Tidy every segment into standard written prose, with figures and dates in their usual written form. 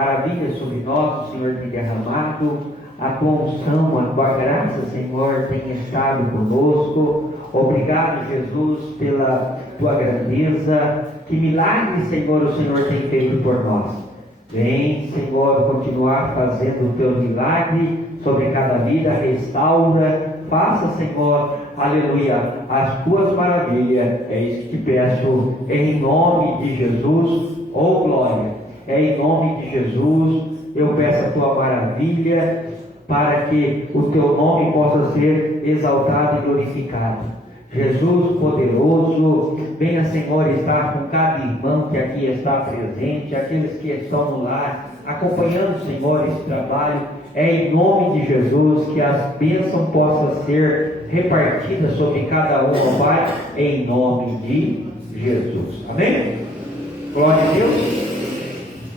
maravilhas sobre nós o Senhor tem derramado, a tua unção, a tua graça, Senhor, tem estado conosco. Obrigado, Jesus, pela tua grandeza. Que milagre, Senhor, o Senhor tem feito por nós. Vem, Senhor, continuar fazendo o teu milagre sobre cada vida, restaura, faça, Senhor, aleluia, as tuas maravilhas. É isso que te peço, em nome de Jesus, oh glória, é em nome de Jesus, eu peço a tua maravilha, para que o teu nome possa ser exaltado e glorificado. Jesus poderoso, venha, Senhor, estar com cada irmão que aqui está presente, aqueles que estão no lar, acompanhando, Senhor, esse trabalho. É em nome de Jesus que as bênçãos possam ser repartidas sobre cada um, Pai, em nome de Jesus. Amém? Glória a Deus.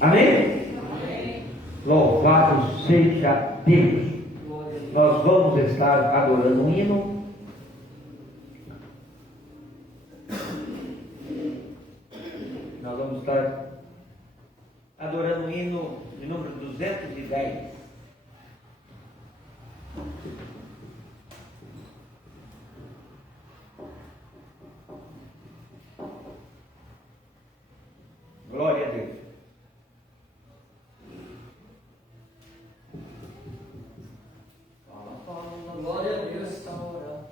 Amém? Louvado seja Deus. Nós vamos estar adorando um hino. Nós vamos estar adorando um hino de número 210. Glória a Deus. Glória a Deus, está orando.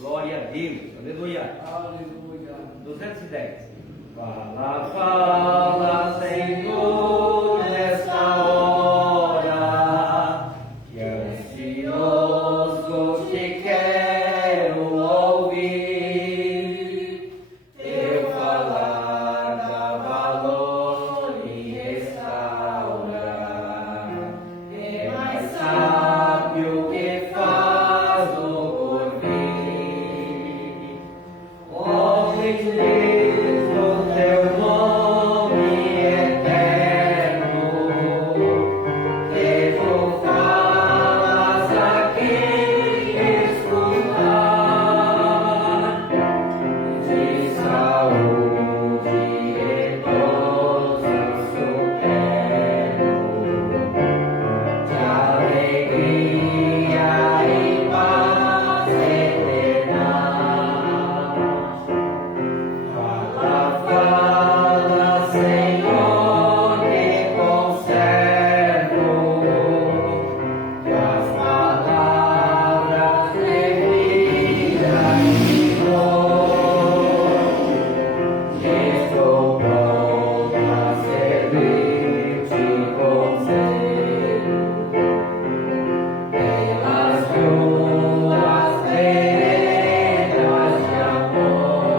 Glória a Deus, aleluia. Aleluia. 210. Fala, fala, Senhor, nesta hora, que ansioso te quero ouvir. Teu falar dá valor e restaura. É mais sábio que faz o porvir. Homens livres do teu nome eterno, que tu falas a quem escutar, de saúde e repouso supero, de alegria e paz eterna. Fala, fala, Senhor, que conservo tuas palavras de vida e dor. Estou pronto a servir-te com zelo, pelas tuas veredas de amor.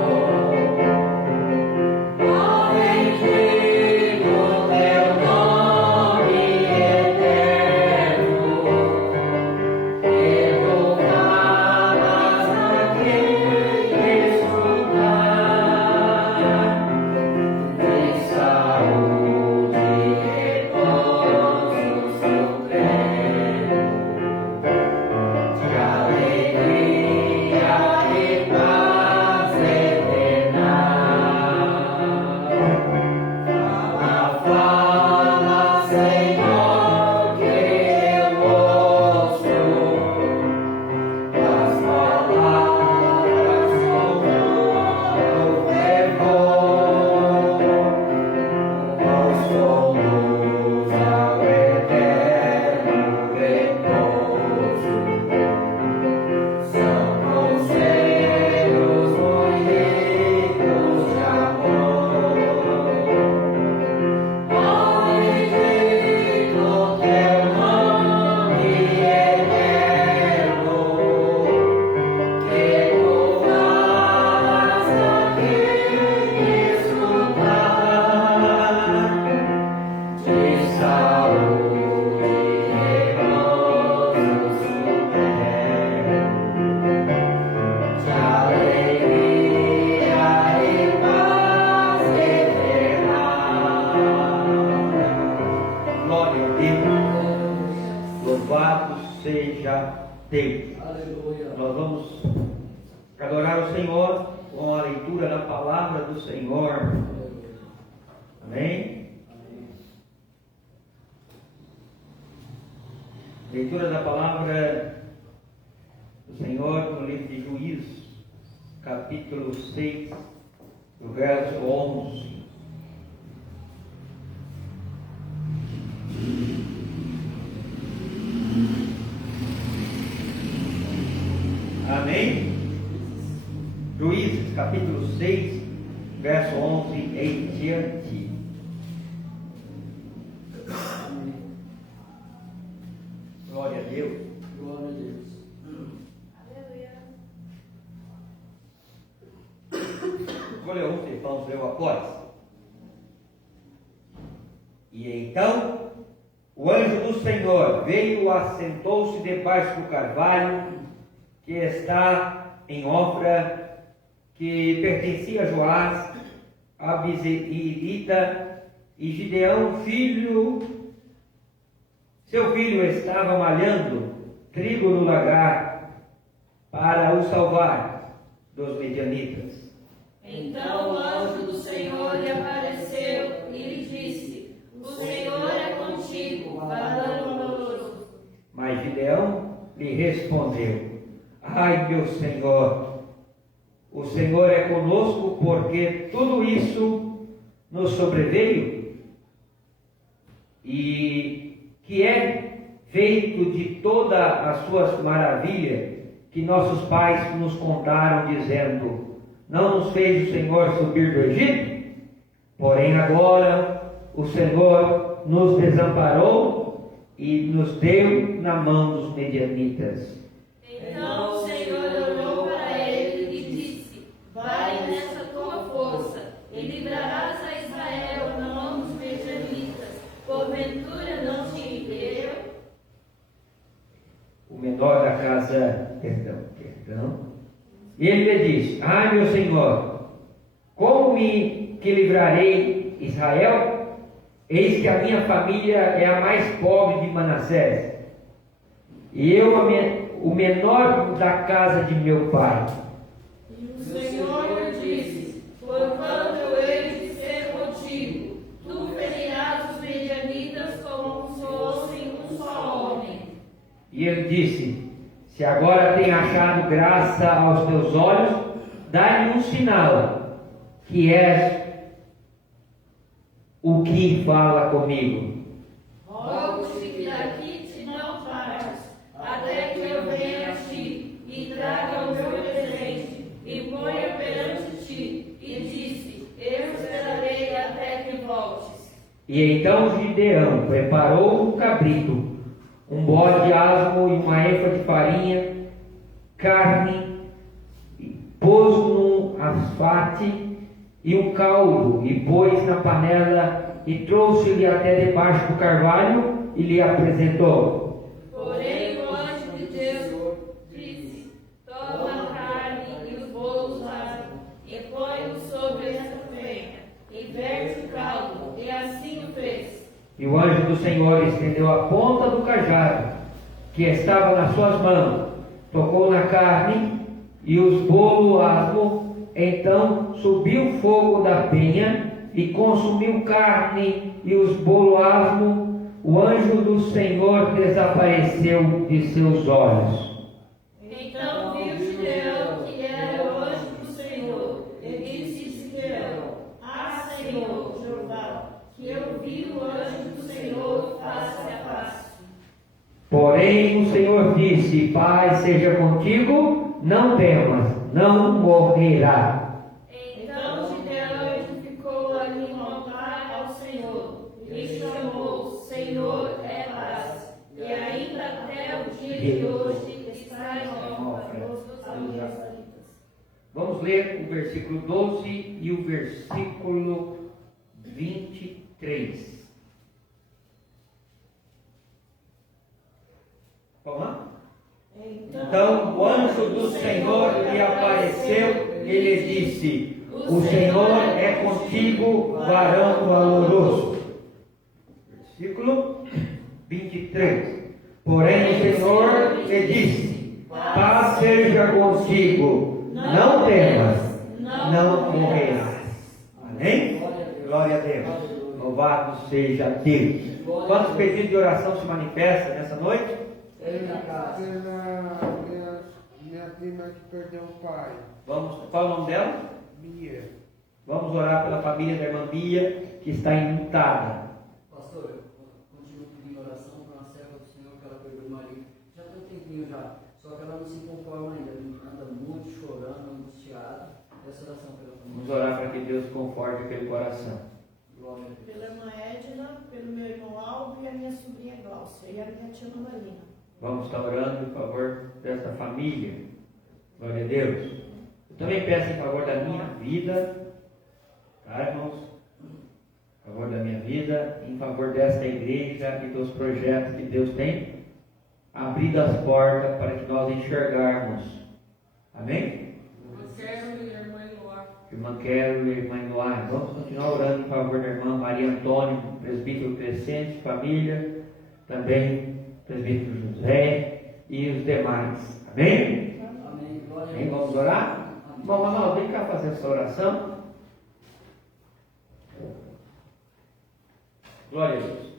Bendito teu nome eterno, que tu falas a quem escutar, de saúde e repouso supremo, de alegria e paz eterna. Fala, fala, Senhor, que eu ouço as palavras com todo fervor. Nós somos ao eterno repouso. São conselhos muito ricos de amor. Bendito teu nome eterno, que tu falas a quem escutar, de saúde e repouso supero, de alegria e paz eterna. Glória a Deus, louvado seja Deus. Aleluia. Nós vamos adorar o Senhor com a leitura da palavra do Senhor. Amém? Leitura da palavra do Senhor no livro de Juízes, capítulo 6, do verso 11. Amém? Juízes, capítulo 6, verso 11 em diante. Glória a Deus. Glória a Deus. Vou ler um, irmãos, leu após. E então o anjo do Senhor veio, assentou-se debaixo do carvalho que está em Ofra, que pertencia a Joás, a Abizerita, e Gideão, seu filho estava malhando trigo no lagar para o salvar dos medianitas. Então o anjo do Senhor lhe apareceu e lhe disse: o Senhor é contigo, varão valoroso. Mas Gideão lhe respondeu: ai, meu Senhor, o Senhor é conosco, porque tudo isso nos sobreveio, e que é feito de todas as suas maravilhas que nossos pais nos contaram, dizendo: não nos fez o Senhor subir do Egito? Porém agora o Senhor nos desamparou e nos deu na mão dos medianitas. Então o Senhor olhou para ele e disse: vai nessa tua força e livrarás a Israel na mão dos medianitas. Porventura não te enviei? O menor da casa, perdão. E ele lhe disse: ai, meu Senhor, como que livrarei Israel? Eis que a minha família é a mais pobre de Manassés, e eu o menor da casa de meu pai. E o Senhor lhe disse: porquanto eu hei de ser contigo, tu ferirás os medianitas como se fossem um só homem. E ele disse: se agora tem achado graça aos teus olhos, dá-lhe um sinal, que és o que fala comigo. Rogo-te que daqui te não pares, até que eu venha a ti e traga o meu presente, e ponha perante ti, e disse: eu esperarei até que voltes. E então Gideão preparou um cabrito, um bode asmo e uma efa de farinha, carne, pôs no asfate e um caldo, e pôs na panela, e trouxe-lhe até debaixo do carvalho, e lhe apresentou. Porém o anjo de Deus disse: toma a carne e os bolos asmos, e põe-os sobre essa penha, e verte o caldo, e assim o fez. E o anjo do Senhor estendeu a ponta do cajado, que estava nas suas mãos, tocou na carne e os bolos asmos. Então subiu o fogo da penha e consumiu carne e os bolos asmos. O anjo do Senhor desapareceu de seus olhos. Então viu Gideão que era o anjo do Senhor, e disse Gideão: ah, Senhor Jeová, que eu vi o anjo do Senhor face a face. Porém o Senhor disse: paz seja contigo, não temas, não morrerá. Então Gideão edificou ali um altar ao Senhor, e chamou: Senhor é paz. E ainda até o dia de hoje está em Ofra os israelitas. Vamos ler o versículo 12 e o versículo 23. Vamos lá? Então o anjo do Senhor lhe apareceu e lhe disse: o Senhor é contigo, varão valoroso. Versículo 23. Porém o Senhor lhe disse: paz seja contigo, não temas, não morrerás. Amém? Glória a Deus. Louvado seja Deus. Quantos pedidos de oração se manifestam nessa noite? Minha prima que perdeu o pai. Qual é o nome dela? Bia. Vamos orar pela família da irmã Bia, que está enlutada. Pastor, eu continuo pedindo oração para uma serva do Senhor que ela perdeu o marido. Já tem um tempinho já. Só que ela não se conforma ainda. Anda muito chorando, angustiada. Essa oração pela família. Vamos orar para que Deus conforte aquele coração. Glória a Deus. Pela irmã Edna, pelo meu irmão Alvo e a minha sobrinha Glaucia e a minha tia Marina. Vamos estar orando em favor desta família. Glória a Deus. Eu também peço em favor da minha vida, tá, irmãos? Em favor da minha vida, em favor desta igreja e dos projetos que Deus tem abrido as portas para que nós enxergarmos. Amém? Irmã Quero e irmã Eloá. Vamos continuar orando em favor da irmã Maria Antônia, presbítero Crescente, família, também presbítero José e os demais. Amém? Amém. Glória a Amém? Deus. Vamos orar? Bom, mamãe, vem cá fazer essa oração. Glória a Deus.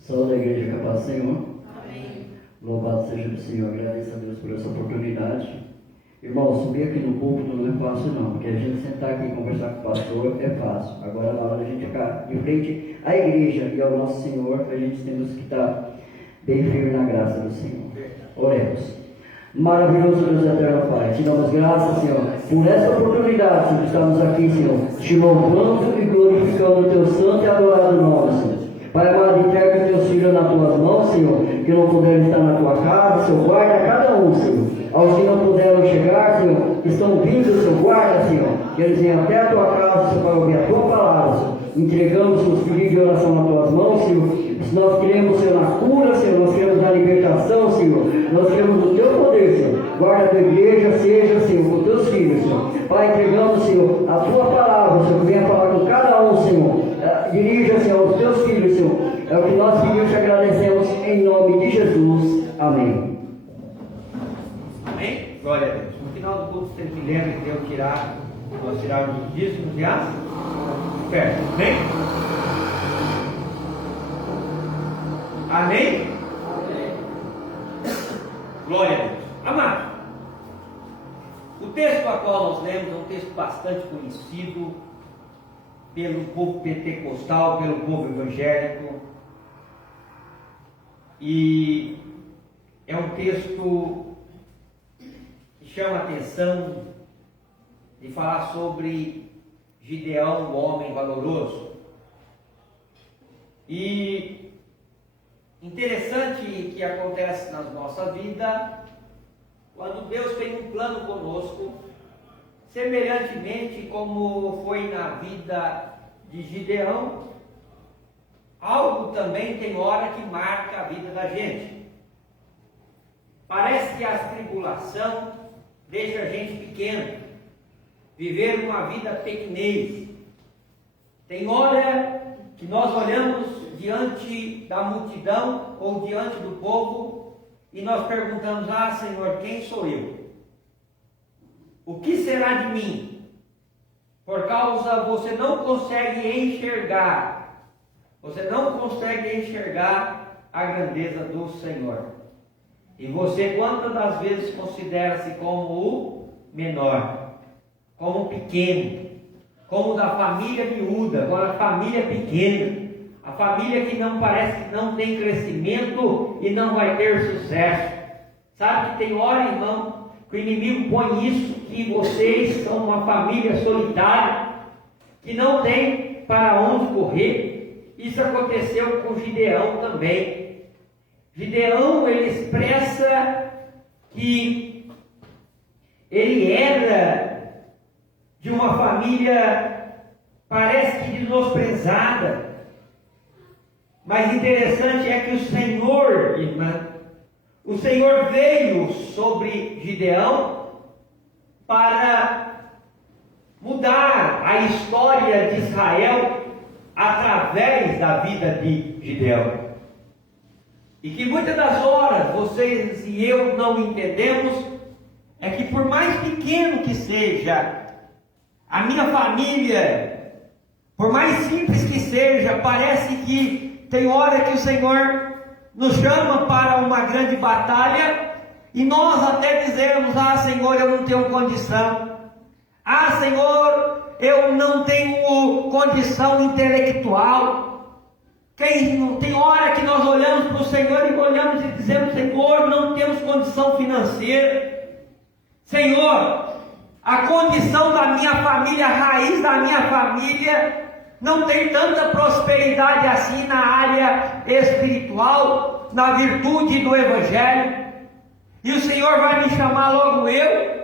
Saúde a igreja, que a paz do Senhor. Amém. Louvado seja o Senhor, agradeço a Deus por essa oportunidade. Irmão, subir aqui no púlpito não é fácil não, porque a gente sentar aqui e conversar com o pastor é fácil. Agora, na hora de a gente ficar de frente à igreja e ao nosso Senhor, a gente temos que estar bem firme na graça do Senhor. Oremos. Maravilhoso Deus eterno Pai, te damos graças, Senhor, por essa oportunidade, Senhor, de estarmos aqui, Senhor, te louvando e glorificando o teu santo e adorado nome, Senhor. Pai amado, entrega teus filhos nas tuas mãos, Senhor, que não puderam estar na tua casa, Senhor, guarda cada um, Senhor. Aos que não puderam chegar, Senhor, que estão vindo, Senhor, guarda, Senhor, que eles venham até a tua casa, Senhor, para ouvir a tua palavra, Senhor. Entregamos os pedidos de oração nas tuas mãos, Senhor. Nós queremos, Senhor, na cura, Senhor, nós queremos a libertação, Senhor, nós queremos o teu poder, Senhor. Guarda a tua igreja, seja, Senhor, com teus filhos, Senhor. Pai, entregamos, Senhor, a tua palavra, Senhor, que venha falar com cada um, Senhor. Dirija, Senhor, os teus filhos, Senhor. É o que nós pedimos e agradecemos em nome de Jesus. Amém. Amém? Glória a Deus. No final do culto, vocês me lembram de nós tirarmos os dízimos e as ofertas. Amém? Amém? Glória a Deus. Amado, o texto a qual nós lemos é um texto bastante conhecido pelo povo pentecostal, pelo povo evangélico, e é um texto que chama a atenção de falar sobre Gideão, um homem valoroso. E interessante que acontece na nossa vida quando Deus tem um plano conosco, semelhantemente como foi na vida de Gideão. Algo também tem hora que marca a vida da gente. Parece que a tribulação deixa a gente pequeno, viver uma vida pequenez. Tem hora que nós olhamos diante da multidão ou diante do povo e nós perguntamos: ah, Senhor, quem sou eu? O que será de mim? Por causa você não consegue enxergar. Você não consegue enxergar a grandeza do Senhor. E você, quantas das vezes, considera-se como o menor, como o pequeno, como da família miúda, agora a família pequena, a família que não parece que não tem crescimento e não vai ter sucesso. Sabe que tem hora, irmão, que o inimigo põe isso, que vocês são uma família solitária, que não tem para onde correr. Isso aconteceu com Gideão também. Gideão, ele expressa que ele era de uma família, parece que menosprezada, mas interessante é que o Senhor, irmã, o Senhor veio sobre Gideão para mudar a história de Israel através da vida de Gideão. E que muitas das horas vocês e eu não entendemos é que por mais pequeno que seja a minha família, por mais simples que seja, parece que tem hora que o Senhor nos chama para uma grande batalha e nós até dizemos: ah, Senhor, eu não tenho condição. Ah, Senhor, eu não tenho condição intelectual. Tem hora que nós olhamos para o Senhor e olhamos e dizemos: Senhor, não temos condição financeira. Senhor, a condição da minha família, a raiz da minha família, não tem tanta prosperidade assim na área espiritual, na virtude do Evangelho. E o Senhor vai me chamar logo eu.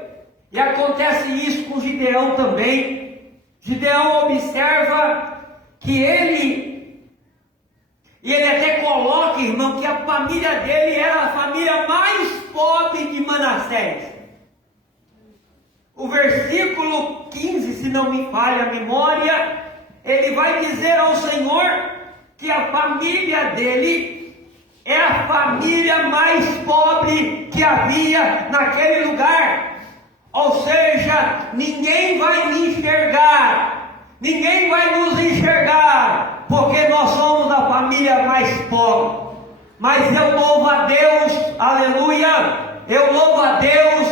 E acontece isso com Gideão também. Gideão observa que ele até coloca, irmão, que a família dele era a família mais pobre de Manassés. O versículo 15, se não me falha a memória, ele vai dizer ao Senhor que a família dele é a família mais pobre que havia naquele lugar. Ou seja, ninguém vai me enxergar, ninguém vai nos enxergar, porque nós somos a família mais pobre. Mas eu louvo a Deus, aleluia, eu louvo a Deus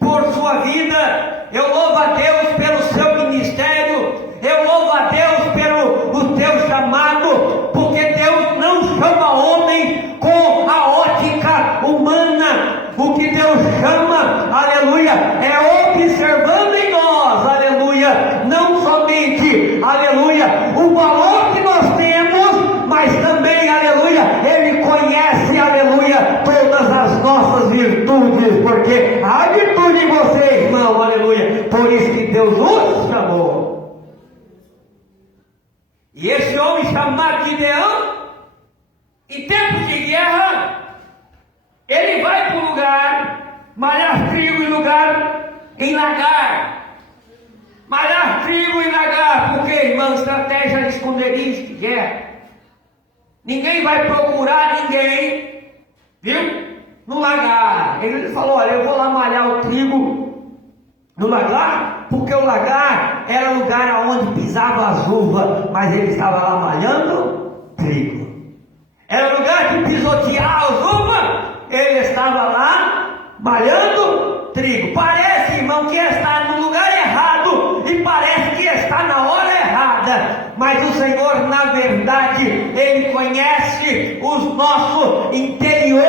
por sua vida, eu louvo a Deus pelo seu ministério, eu louvo a Deus pelo teu chamado, porque Deus não chama homem com a ótica humana. O que Deus chama, aleluia, é observando em nós, aleluia, não somente, aleluia, o valor que nós temos, mas também, aleluia, Ele conhece, aleluia, todas as nossas virtudes, porque há virtude em você, irmão, aleluia, por isso que Deus nos chamou. E esse homem chamado Gideão, em tempos de guerra, ele vai para o lugar, malhar trigo em lagar. Malhar trigo em lagar, porque, irmão, estratégia de esconderijo de guerra. Ninguém vai procurar ninguém, viu? No lagar. Ele falou: olha, eu vou lá malhar o trigo no lagar, porque o lagar era o lugar onde pisava as uvas, mas ele estava lá malhando trigo. Era o lugar de pisotear as uvas, ele estava lá malhando trigo. Parece, irmão, que está no lugar errado e parece que está na hora errada, mas o Senhor, na verdade, Ele conhece o nosso interior,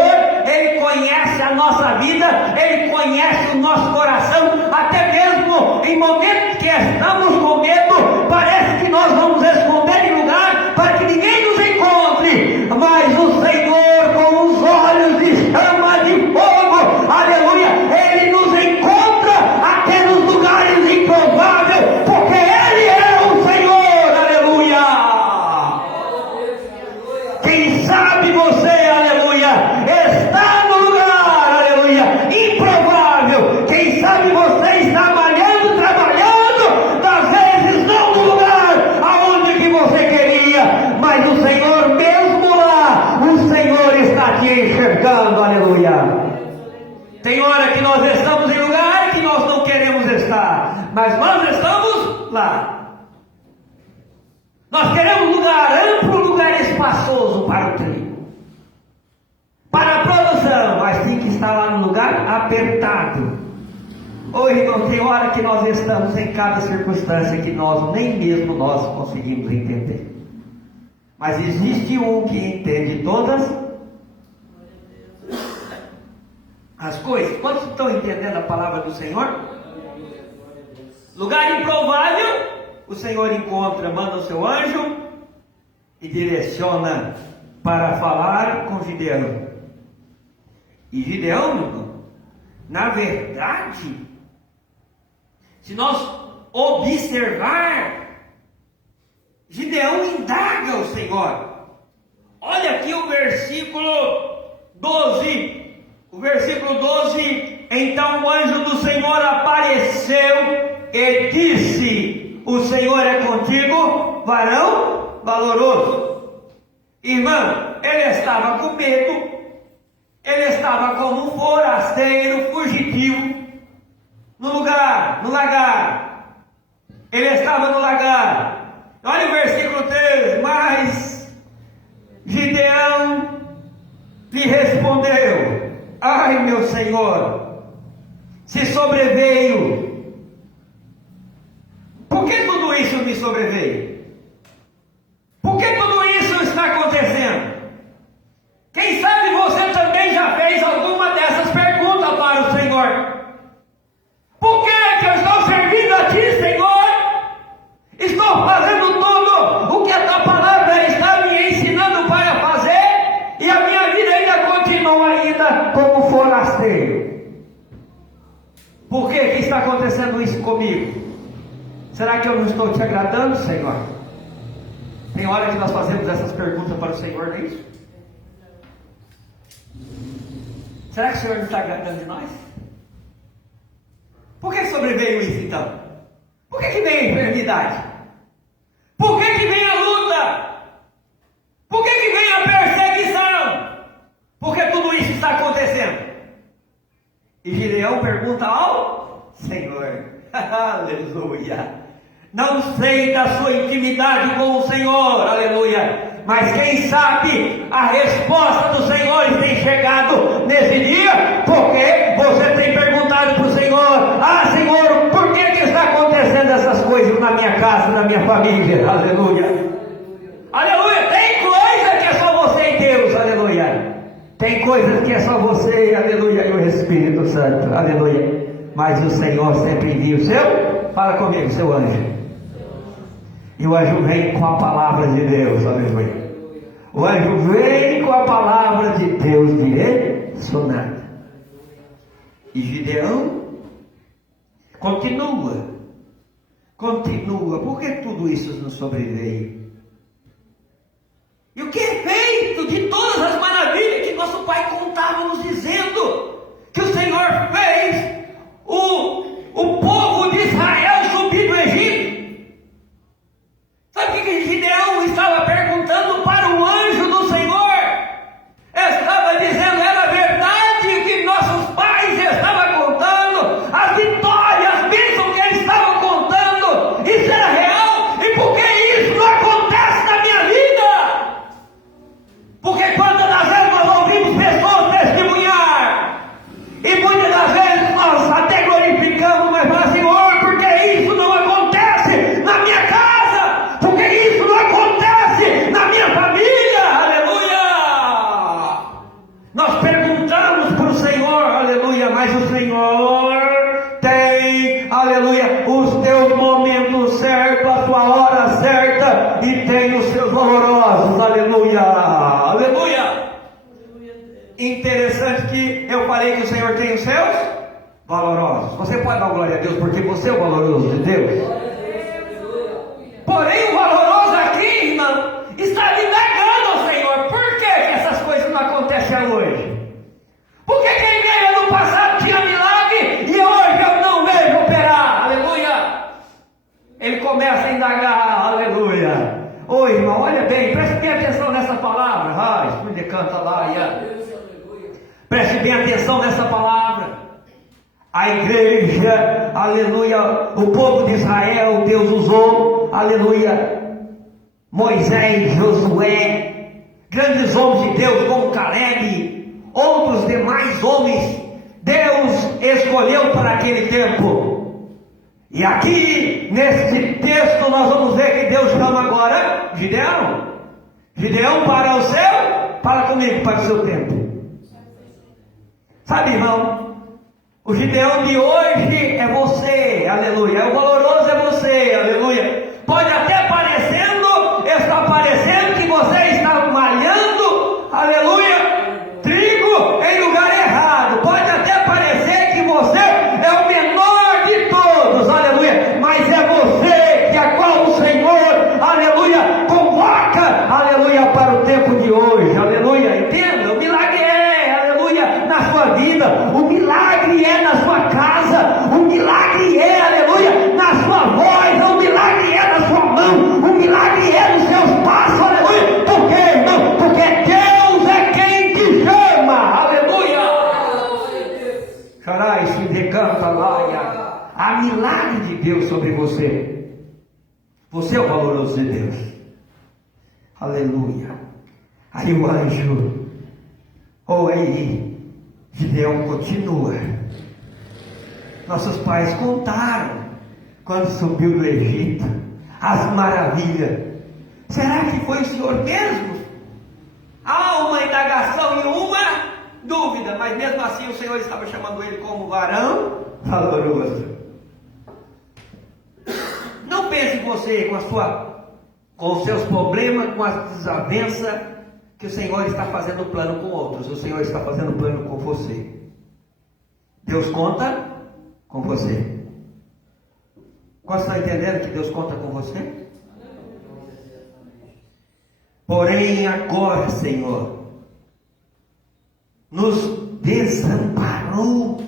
Ele conhece a nossa vida, Ele conhece o nosso coração, até mesmo em momentos que estamos com medo, parece que nós vamos esconder em lugar para que ninguém nos encontre, mas o Senhor, com os olhos de chama de fogo, aleluia, Ele nos encontra até nos lugares improváveis, porque Ele é o Senhor, aleluia. Quem sabe você, aleluia, está no lugar, aleluia, improvável. Quem sabe você está malhando, trabalhando, às vezes não no lugar aonde que você queria, mas o Senhor mesmo lá, o Senhor está te enxergando, aleluia. Tem hora que nós estamos em lugar que nós não queremos estar, mas nós estamos lá. Nós queremos lugar amplo, lugar espaçoso para o trigo, para a produção, mas tem que estar lá no lugar apertado. Ô irmão, tem hora que nós estamos em cada circunstância que nós nem mesmo nós conseguimos entender. Mas existe um que entende todas as coisas. Quantos estão entendendo a palavra do Senhor? Lugar improvável, o Senhor encontra, manda o seu anjo e direciona para falar com Gideão. E Gideão, meu irmão, na verdade, se nós observar, Gideão indaga o Senhor. Olha aqui o versículo 12. O versículo 12: então o anjo do Senhor apareceu e disse: o Senhor é contigo, varão valoroso. Irmão, ele estava com medo, ele estava como um forasteiro, fugitivo, no lagar. Ele estava no lagar. Olha o versículo 13. Mas Gideão lhe respondeu: ai, meu Senhor, se sobreveio. Por que tudo isso me sobreveio? Por que tudo isso está acontecendo? Quem sabe você também já fez alguma dessas perguntas para o Senhor. Por que é que eu estou servindo a Ti, Senhor? Estou fazendo tudo o que a Tua palavra está me ensinando para fazer, e a minha vida ainda continua ainda como forasteiro. Por que está acontecendo isso comigo? Será que eu não estou Te agradando, Senhor? Tem hora que nós fazemos essas perguntas para o Senhor, não é isso? Será que o Senhor não está agradando de nós? Por que sobreveio isso então? Por que vem a enfermidade? Por que vem a luta? Por que vem a perseguição? Por que tudo isso está acontecendo? E Gideão pergunta ao Senhor. Aleluia. Não sei da sua intimidade com o Senhor, aleluia, mas quem sabe a resposta do Senhor tem chegado nesse dia, porque você tem perguntado para o Senhor: ah, Senhor, por que está acontecendo essas coisas na minha casa, na minha família, aleluia, aleluia. Tem coisa que é só você e Deus, aleluia, tem coisas que é só você, aleluia, e o Espírito Santo, aleluia, mas o Senhor sempre envia o seu, fala comigo, seu anjo. E o anjo vem com a palavra de Deus, aleluia. O anjo vem com a palavra de Deus direcionada. E Gideão continua. Por que tudo isso nos sobreveio? E o que é feito de todas as maravilhas que nosso pai contava nos dizendo que o Senhor fez o povo de Israel subir do Egito? Sabe o que Gideão estava perguntando para o anjo do Senhor? Estava dizendo: era verdade o que nossos pais estavam contando, as vitórias, as bênçãos que eles estavam contando, isso era real? E por que isso não acontece na minha vida? Porque quantas das vezes nós ouvimos pessoas testemunhar, e muitas das vezes nós até glorificamos, mas falamos: Senhor, por que isso não acontece na minha casa? Porque isso não acontece na minha família, aleluia. Nós perguntamos para o Senhor, aleluia, mas o Senhor tem, aleluia, os teus momentos certos, a tua hora certa, e tem os seus valorosos, aleluia, aleluia. Interessante que eu falei que o Senhor tem os seus valorosos. Você pode dar glória a Deus porque você é o valoroso de Deus. Porém, o valoroso aqui, irmão, está me negando ao Senhor. Por que essas coisas não acontecem hoje? Por que quem veio no passado tinha milagre e hoje eu não vejo operar? Aleluia! Ele começa a indagar, aleluia. Ô irmão, olha bem, preste bem atenção nessa palavra. Espírito canta lá, preste bem atenção nessa palavra. A igreja, aleluia, o povo de Israel, Deus usou, aleluia, Moisés, Josué, grandes homens de Deus como Caleb, outros demais homens, Deus escolheu para aquele tempo. E aqui, nesse texto, nós vamos ver que Deus chama agora Gideão. Gideão para o seu, fala comigo, para o seu tempo. Sabe, irmão? O Gideão de hoje é você, aleluia. O valoroso é você, aleluia. Pode até está parecendo que você está malhando, aleluia, trigo em lugar errado. Pode até parecer que você é o menor de todos, aleluia. Mas é você que a qual o Senhor, aleluia, convoca, aleluia, para o tempo de hoje, aleluia. Entenda, o milagre aleluia, na sua vida, o milagre é na sua casa, o milagre é, aleluia, na sua voz, o milagre é na sua mão, o milagre é nos seus passos, aleluia. Por quê, irmão? Porque Deus é quem te chama, aleluia. Charai, se decanta, laia. há milagre de Deus sobre você. Você é o valoroso de Deus. Aleluia. Aí o anjo, aí, Gideão continua. Nossos pais contaram, quando subiu do Egito, as maravilhas. Será que foi o Senhor mesmo? Há uma indagação e uma dúvida, mas mesmo assim o Senhor estava chamando ele como varão valoroso. Não pense você com os seus problemas, com as desavenças, que o Senhor está fazendo plano com outros. O Senhor está fazendo plano com você. Deus conta com você. Quantos estão entendendo que Deus conta com você? Porém agora, Senhor, nos desamparou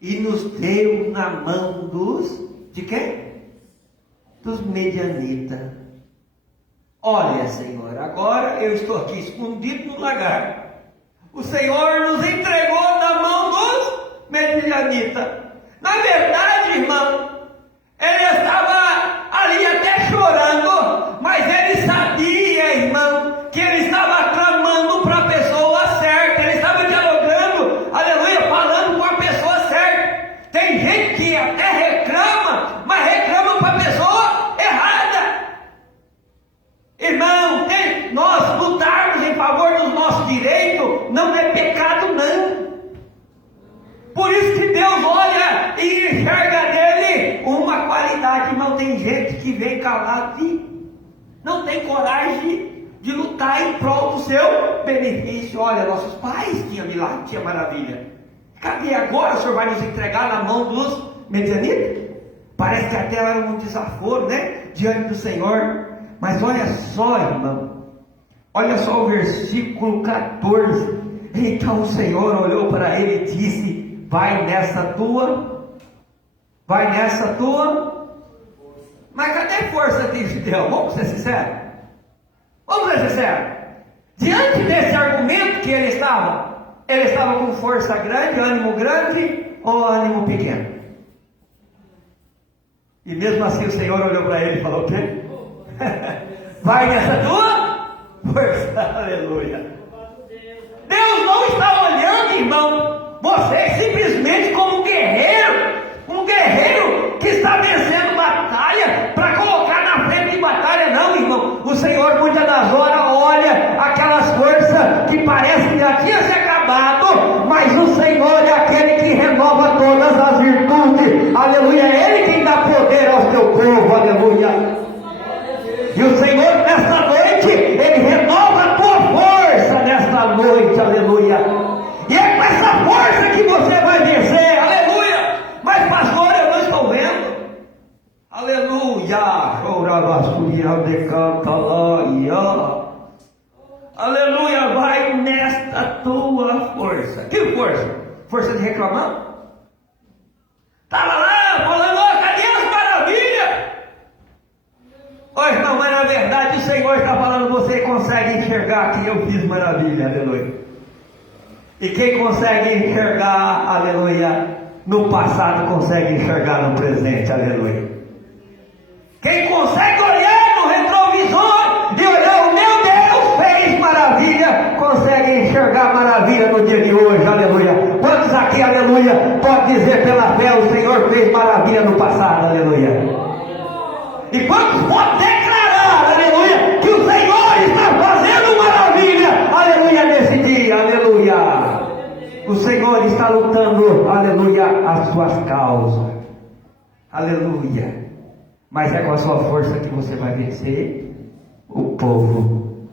e nos deu na mão de quem? Dos medianitas. Olha, Senhor, agora eu estou aqui escondido no lagar. O Senhor nos entregou na mão dos medianitas. Na verdade, irmão, ele estava ali até chorando, mas ele sabia, irmão, que ele estava clamando para a pessoa certa. Ele estava dialogando, aleluia, falando com a pessoa certa. Tem gente que até reclama, mas reclama para a pessoa errada. Irmão, nós lutarmos em favor dos nossos direitos não é pecado, não. Por isso que Deus olha e enxerga nele uma qualidade. Irmão, tem gente que vem calado e não tem coragem de lutar em prol do seu benefício. Olha, nossos pais tinham milagre, tinha maravilha. Cadê agora? O Senhor vai nos entregar na mão dos medianitas? Parece que até era um desaforo, né? Diante do Senhor. Mas olha só, irmão. Olha só o versículo 14. Então o Senhor olhou para ele e disse: vai nessa tua. Mas cadê a força de Gideão? Vamos ser sinceros. Diante desse argumento que ele estava com força grande, ânimo grande ou ânimo pequeno? E mesmo assim o Senhor olhou para ele e falou: o quê? Vai nessa tua força, aleluia. Deus não está olhando, irmão, você simplesmente como um guerreiro que está vencendo batalha para colocar na frente de batalha, não, irmão. O Senhor muitas das horas olha aquelas forças que parecem que já tinha se acabado, mas o Senhor é aquele que renova todas as virtudes, aleluia. É Ele quem dá poder ao seu povo, aleluia. E o Senhor nesta noite, Ele renova a tua força nesta noite, aleluia. E é com essa força que você vai vencer, aleluia. Mas pastor, eu não estou vendo. Aleluia. Aleluia, vai nesta tua força. Que força? Força de reclamar? Estava lá falando: cadê as maravilhas? Ô irmão, mas na verdade o Senhor está falando: você consegue enxergar que eu fiz maravilha, aleluia. E quem consegue enxergar, aleluia, no passado, consegue enxergar no presente, aleluia. Quem consegue olhar no retrovisor e olhar: o meu Deus fez maravilha, consegue enxergar maravilha no dia de hoje, aleluia. Quantos aqui, aleluia, pode dizer pela fé: o Senhor fez maravilha no passado, aleluia. E quantos podem declarar, aleluia, que o Senhor está fazendo maravilha, aleluia, nesse dia, aleluia. O Senhor está lutando, aleluia, as suas causas, aleluia. Mas é com a sua força que você vai vencer o povo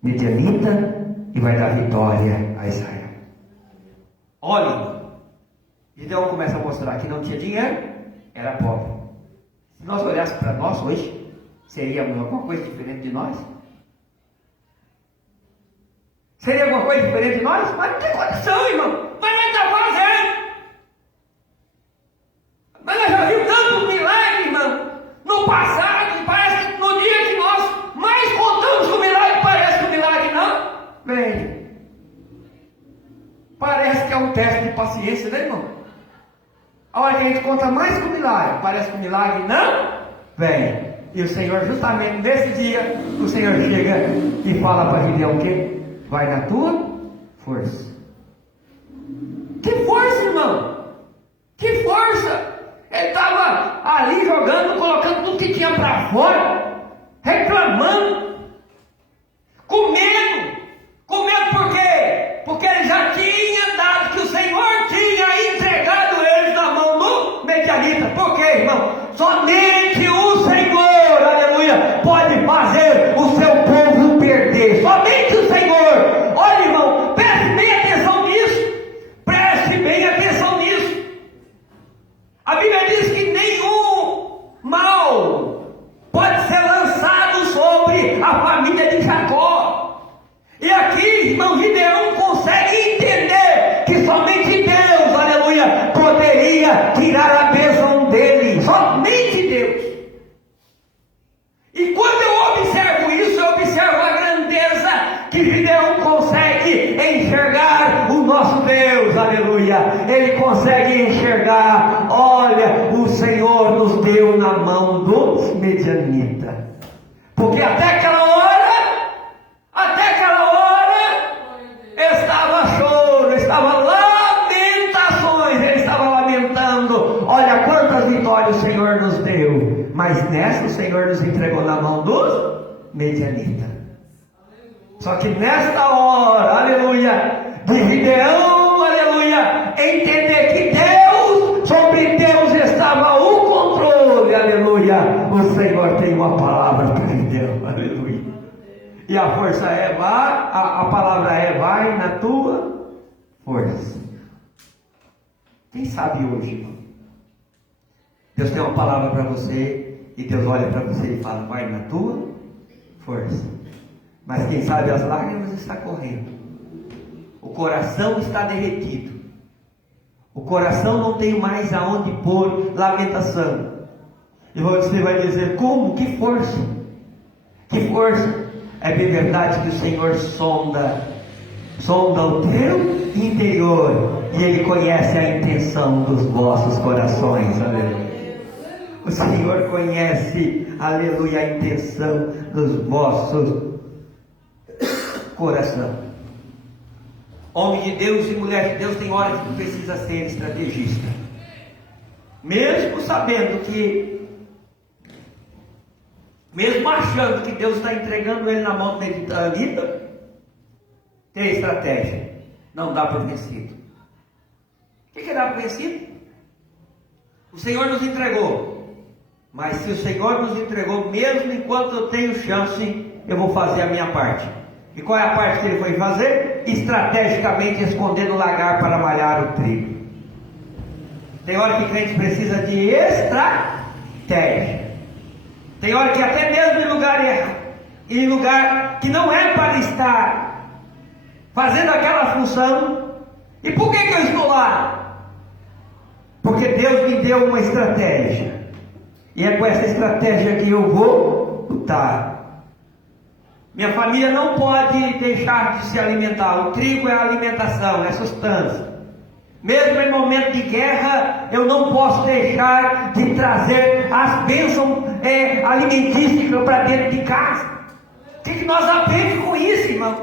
medianita e vai dar vitória a Israel. Olha, Gideão começa a mostrar que não tinha dinheiro, era pobre. Se nós olhássemos para nós hoje, seria alguma coisa diferente de nós? Seria alguma coisa diferente de nós? Mas não tem condição, irmão. Mas nós estamos fazendo. Mas nós já vimos tantos milagres, irmão. No passado, parece que no dia que nós mais contamos com o milagre, parece que o milagre não vem. Parece que é um teste de paciência, né, irmão? A hora que a gente conta mais com o milagre, parece que o milagre não vem. E o Senhor, justamente nesse dia, o Senhor chega e fala para Gideão o quê? Vai na tua força. Que força, irmão! Que força! Ele estava ali jogando, colocando tudo que tinha para fora, reclamando, com medo. Com medo por quê? Porque ele já tinha dado, que o Senhor tinha entregado eles na mão do medianita. Por quê, irmão? Somente o Senhor, aleluia, pode fazer o seu povo perder. Somente o Senhor. Olha, irmão, preste bem atenção nisso. Preste bem atenção nisso. A Bíblia diz que nenhum mal pode ser lançado sobre a família de Jacó. E aqui, irmão, Gideão consegue entender que somente Deus, aleluia, poderia tirar a bênção dele. Somente Deus. E quando eu observo isso, eu observo a grandeza que Gideão consegue enxergar o nosso Deus, aleluia. Ele consegue enxergar, olha, o Senhor nos deu na mão dos medianitas. Porque até aquela hora, estava choro, estava lamentações, ele estava lamentando. Olha quantas vitórias o Senhor nos deu. Mas nessa o Senhor nos entregou na mão dos medianitas. Só que nesta hora, aleluia, de Gideão, aleluia, entender que Deus, sobre Deus estava o controle, aleluia. O Senhor tem uma palavra para Gideão, aleluia. E a força é, a palavra é, vai na tua força. Quem sabe hoje, irmão? Deus tem uma palavra para você, e Deus olha para você e fala, vai na tua força. Mas quem sabe as lágrimas estão correndo. O coração está derretido. O coração não tem mais aonde pôr lamentação. E você vai dizer, como? Que força? Que força? É bem verdade que o Senhor sonda o teu interior, e Ele conhece a intenção dos vossos corações, aleluia. O Senhor conhece, aleluia, a intenção dos vossos corações. Homem de Deus e mulher de Deus, tem hora que precisa ser estrategista, mesmo sabendo que, mesmo achando que Deus está entregando ele na mão do medianita, tem estratégia. Não dá por vencido. O que dá por vencido? O Senhor nos entregou. Mas se o Senhor nos entregou, mesmo enquanto eu tenho chance, eu vou fazer a minha parte. E qual é a parte que ele foi fazer? Estrategicamente esconder no lagar para malhar o trigo. Tem hora que o crente precisa de estratégia. Tem hora que até mesmo em lugar errado, em lugar que não é para estar fazendo aquela função. E por que eu estou lá? Porque Deus me deu uma estratégia. E é com essa estratégia que eu vou lutar. Minha família não pode deixar de se alimentar. O trigo é alimentação, é sustância. Mesmo em momento de guerra, eu não posso deixar de trazer as bênçãos alimentícias para dentro de casa. O que nós aprendemos com isso, irmão?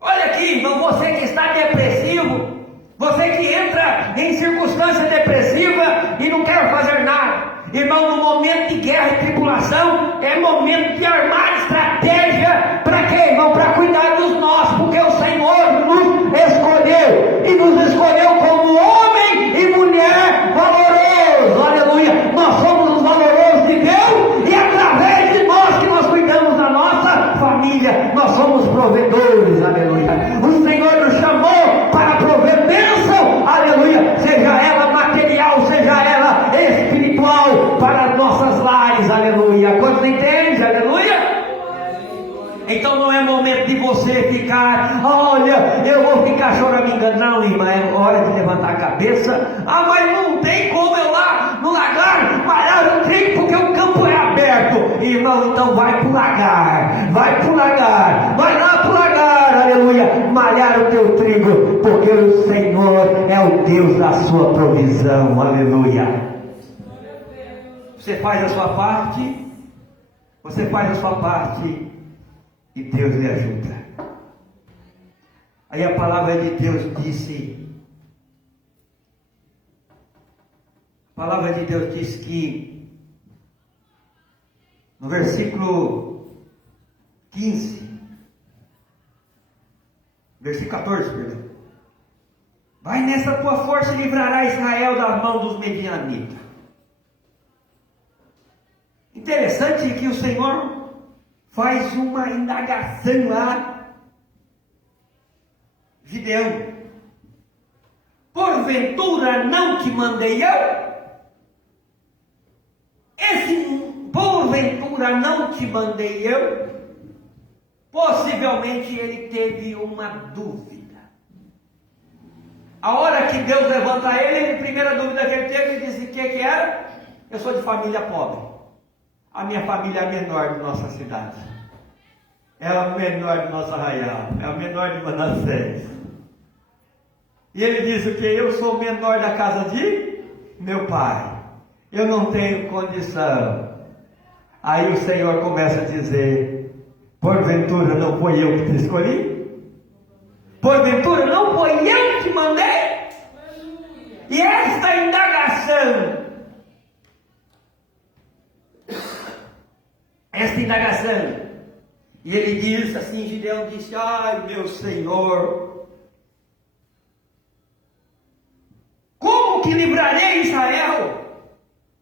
Olha aqui, irmão, você que está depressivo, você que entra em circunstância depressiva e não quer fazer nada. Irmão, no momento de guerra e tribulação, é momento de armar estratégia. Para quê, irmão? Para cuidar dos nossos, porque o Senhor nos escolheu, e nos escolheu como homem e mulher valoroso, aleluia. Nós somos os valorosos de Deus, e através de nós que nós cuidamos da nossa família, nós somos provedores, aleluia. O Senhor nos chamou para prover bênção, aleluia, seja ela material, seja ela espiritual, para nossas lares, aleluia. Quando entende, aleluia? Então não é momento de você ficar, olha, eu vou ficar choramingando. Não, irmã, é hora de levantar a cabeça. Ah, mas não tem como eu lá no lagar malhar o trigo, porque o campo é aberto. Irmão, então vai pro lagar, vai pro lagar, vai lá pro lagar, aleluia, malhar o teu trigo, porque o Senhor é o Deus da sua provisão. Aleluia. Você faz a sua parte, você faz a sua parte e Deus lhe ajuda. Aí a palavra de Deus disse, a palavra de Deus diz que no versículo 15, versículo 14, perdão. Vai nessa tua força e livrará Israel das mãos dos medianitas. Interessante que o Senhor faz uma indagação lá. Gideão, porventura não te mandei eu? Esse porventura não te mandei eu? Possivelmente ele teve uma dúvida. A hora que Deus levanta ele, a primeira dúvida que ele teve, ele disse o que era? Eu sou de família pobre. A minha família é a menor de nossa cidade. É a menor de nosso arraial. É a menor de Manassés. E ele diz o que? Eu sou o menor da casa de meu pai. Eu não tenho condição. Aí o Senhor começa a dizer, porventura não foi eu que te escolhi? Porventura não foi eu que te mandei? E esta indagação, e ele diz assim, Gideão disse, ai meu Senhor, como que livrarei Israel?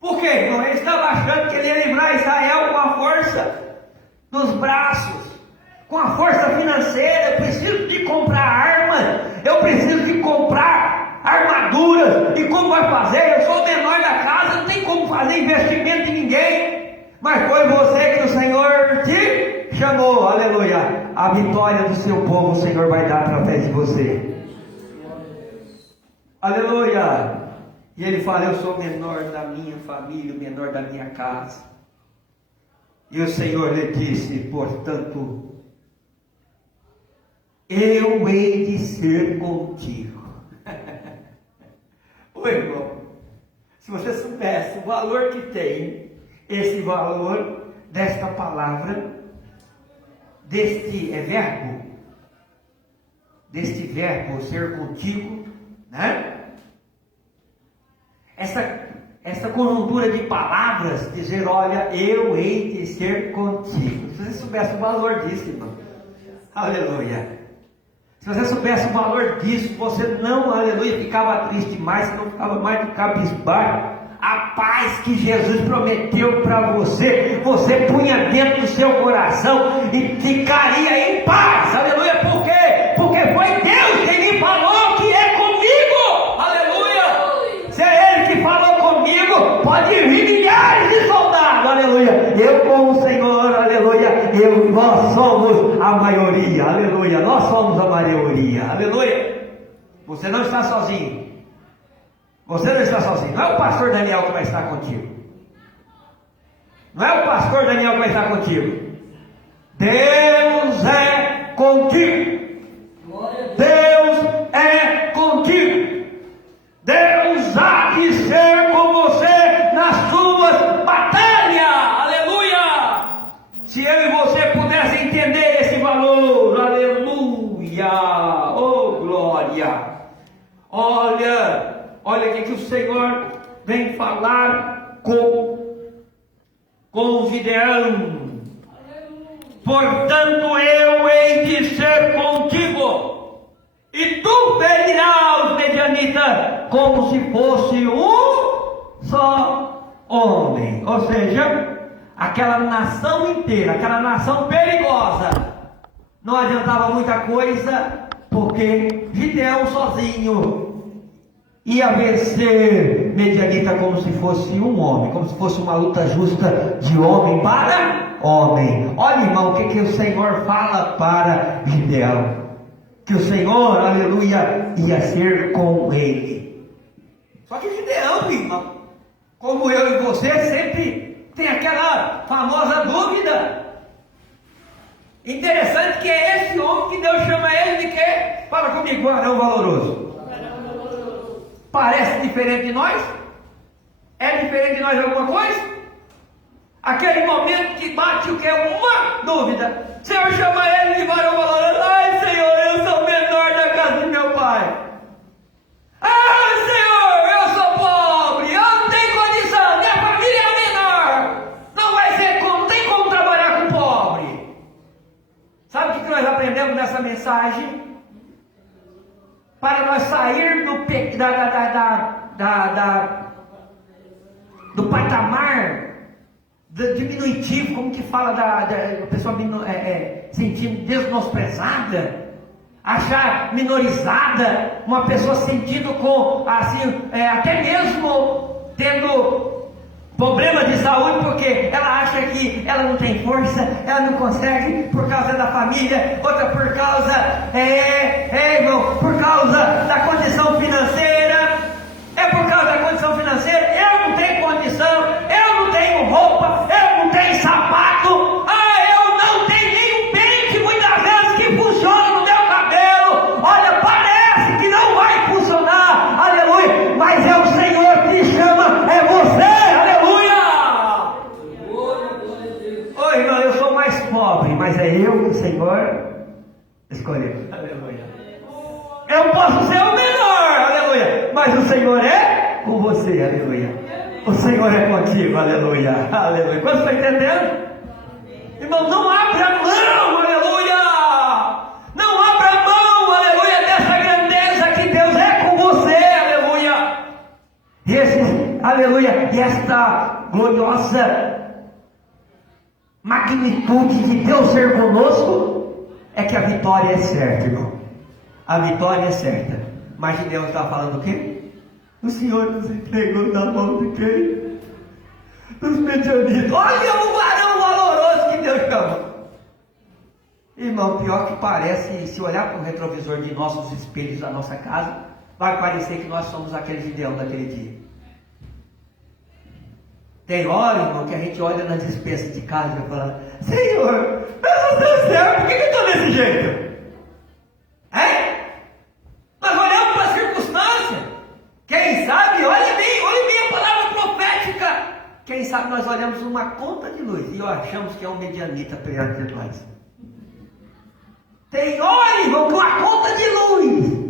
Por quê, irmão? Ele estava achando que ele ia livrar Israel com a força dos braços, com a força financeira. Eu preciso de comprar armas, eu preciso de comprar armaduras. E como vai fazer? Eu sou o menor da casa, não tem como fazer investimento em ninguém. Mas foi você que o Senhor te chamou, aleluia. A vitória do seu povo o Senhor vai dar através de você, aleluia. E ele fala, eu sou o menor da minha família, o menor da minha casa. E o Senhor lhe disse, portanto, eu hei de ser contigo. Ô irmão, se você soubesse o valor que tem, esse valor desta palavra, deste verbo ser contigo, né? Essa conjuntura de palavras, dizer, olha, eu hei de ser contigo. Se você soubesse o valor disso, irmão, aleluia. Se você soubesse o valor disso, você não, aleluia, ficava triste mais, você não ficava mais de cabisbaixo. A paz que Jesus prometeu para você, você punha dentro do seu coração e ficaria em paz, aleluia. Por quê? Porque foi Deus quem me falou que é comigo, aleluia. Se é Ele que falou comigo, pode vir milhares de soldados, aleluia. Eu com o Senhor, aleluia, nós somos a maioria, aleluia. Nós somos a maioria, aleluia. Você não está sozinho. Você não está sozinho. Não é o pastor Daniel que vai estar contigo. Não é o pastor Daniel que vai estar contigo. Deus é contigo. Deus é contigo. Deus há de ser com você nas suas batalhas. Aleluia. Se eu e você pudessem entender esse valor. Aleluia. Oh glória. Olha o que o Senhor vem falar com Gideão. Portanto, eu hei de ser contigo, e tu ferirás os medianitas como se fosse um só homem. Ou seja, aquela nação inteira, aquela nação perigosa, não adiantava muita coisa, porque Gideão sozinho ia vencer medianita como se fosse um homem, como se fosse uma luta justa de homem para homem. Olha, irmão, o que o Senhor fala para Gideão? Que o Senhor, aleluia, ia ser com ele. Só que Gideão, irmão, como eu e você, sempre tem aquela famosa dúvida. Interessante que é esse homem que Deus chama ele de quê? Fala comigo, varão valoroso. Parece diferente de nós? É diferente de nós alguma coisa? Aquele momento que bate o que é uma dúvida. O Senhor chama ele de varão valoroso. Ai, Senhor, eu sou o menor da casa de meu pai. Ah, Senhor, eu sou pobre, eu não tenho condição, minha família é menor. Não vai ser como, não tem como trabalhar com pobre. Sabe o que nós aprendemos nessa mensagem? Para nós sair do patamar diminutivo, como que fala da pessoa sentindo desnosprezada, achar minorizada, uma pessoa sentindo com, assim, até mesmo tendo problema de saúde, porque ela acha que ela não tem força, ela não consegue por causa da família, outra por causa, irmão, por causa da condição financeira, por causa da condição financeira, eu não tenho condição, eu não tenho roupa, eu não tenho sapato, eu não tenho nenhum pente, muitas vezes, que funciona no meu cabelo, olha, parece que não vai funcionar, aleluia, mas é o Senhor que chama, é você, aleluia. Oi, irmão, eu sou mais pobre, mas é eu que o Senhor escolheu, aleluia. Eu posso ser o menor, aleluia, mas o Senhor é com você, aleluia. O Senhor é contigo, aleluia, aleluia. Quando você está entendendo? Irmão, não abra mão, aleluia. Não abra mão, aleluia, dessa grandeza que Deus é com você, aleluia. Aleluia, e esta gloriosa magnitude de Deus ser conosco é que a vitória é certa, irmão. A vitória é certa. Mas Deus está falando o quê? O Senhor nos entregou na mão de quem? Dos medianitas. Olha o varão valoroso que Deus chama. Irmão, pior que parece, se olhar para o retrovisor de nossos espelhos da nossa casa, vai parecer que nós somos aquele Gideão daquele dia. Tem hora, irmão, que a gente olha nas despesas de casa e fala: Senhor, meu Deus do céu, por que eu estou desse jeito? Nós olhamos para a circunstância. Quem sabe, olha bem a palavra profética. Quem sabe nós olhamos uma conta de luz e achamos que é um medianita perto de nós. Tem hora, irmão, com a conta de luz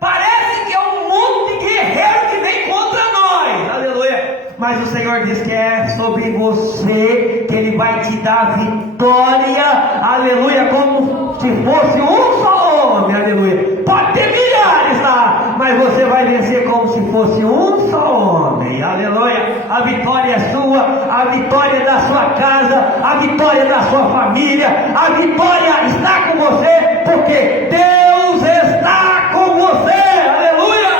parece que é um mundo de guerreiro que vem contra nós, aleluia. Mas o Senhor diz que é sobre você que Ele vai te dar vitória, aleluia, como se fosse um só homem, aleluia. Pode ter milhares lá, mas você vai vencer como se fosse um só homem, aleluia. A vitória é sua, a vitória é da sua casa, a vitória é da sua família, a vitória está com você, porque Deus está com você, aleluia.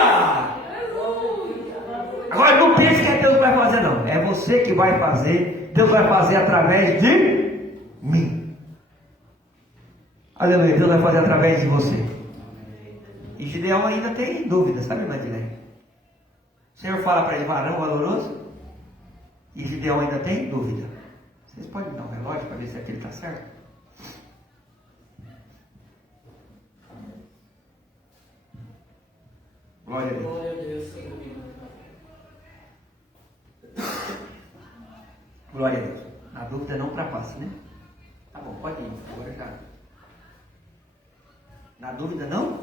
Agora não pense que é Deus que vai fazer, não. É você que vai fazer. Deus vai fazer através de mim. Aleluia. Deus vai fazer através de você. E Gideão ainda tem dúvida, sabe, Madeleine? O Senhor fala para ele: varão valoroso. E Gideão ainda tem dúvida. Vocês podem dar um relógio para ver se aquele está certo? Glória a Deus. Glória a Deus. Glória a Deus. Na dúvida não ultrapasse, né? Tá bom, pode ir. Agora já. Na dúvida não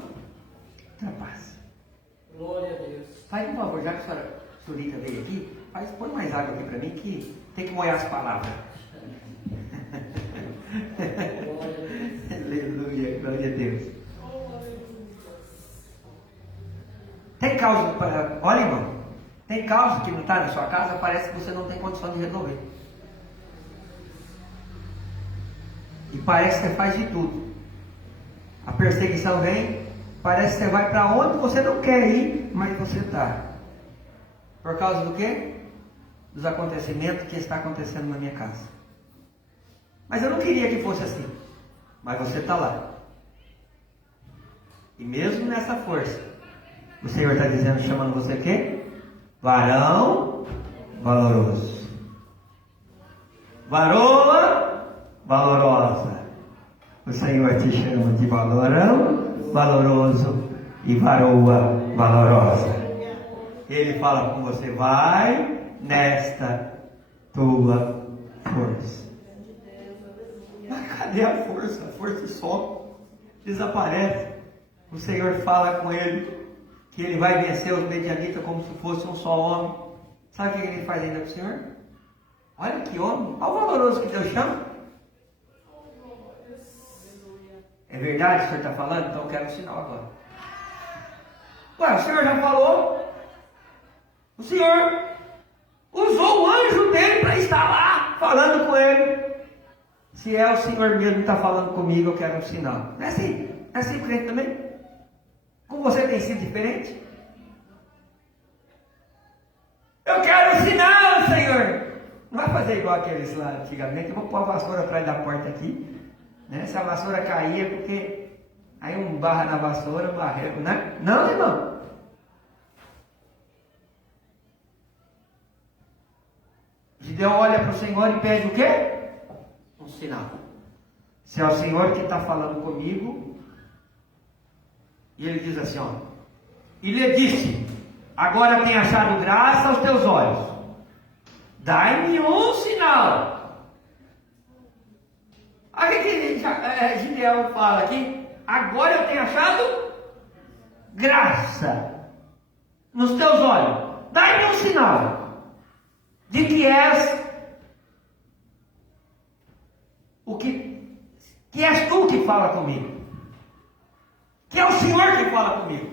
ultrapasse. Glória a Deus. Faz um favor, já que a senhora Surita veio aqui, põe mais água aqui para mim que tem que molhar as palavras. Aleluia, glória a Deus. Tem causa, olha, irmão, tem causa que não está na sua casa, parece que você não tem condição de resolver. E parece que você faz de tudo. A perseguição vem, parece que você vai para onde você não quer ir, mas você está. Por causa do quê? Dos acontecimentos que está acontecendo na minha casa. Mas eu não queria que fosse assim. Mas você está lá. E mesmo nessa força, o Senhor está dizendo, chamando você o quê? Varão valoroso. Varoa valorosa. O Senhor te chama de varão valoroso e varoa valorosa. Ele fala com você: vai nesta tua força. Mas cadê a força? A força some, desaparece. O Senhor fala com ele que ele vai vencer os medianitas como se fosse um só homem. Sabe o que ele faz ainda com o Senhor? Olha que homem, olha o valoroso que Deus chama. É verdade que o Senhor está falando? Então eu quero um sinal agora. Ué, o Senhor já falou. O Senhor usou o anjo dele para estar lá falando com ele. Se é o Senhor mesmo que está falando comigo, eu quero um sinal. Não é assim? Não é assim com ele também? Com você tem sido diferente? Eu quero um sinal, Senhor. Não vai fazer igual aqueles lá antigamente. Eu vou pôr a vassoura atrás da porta aqui. Né? Se a vassoura cair, é porque aí um barra na vassoura, um barreiro, né? Não, irmão. Gideão olha para o Senhor e pede o quê? Um sinal. Se é o Senhor que está falando comigo, e ele diz assim, ó: e lhe disse: agora tenho achado graça aos teus olhos, dai-me um sinal. Olha o que Gideão fala aqui: agora eu tenho achado graça nos teus olhos, dai-me um sinal de que és o que és tu que fala comigo, que é o Senhor que fala comigo.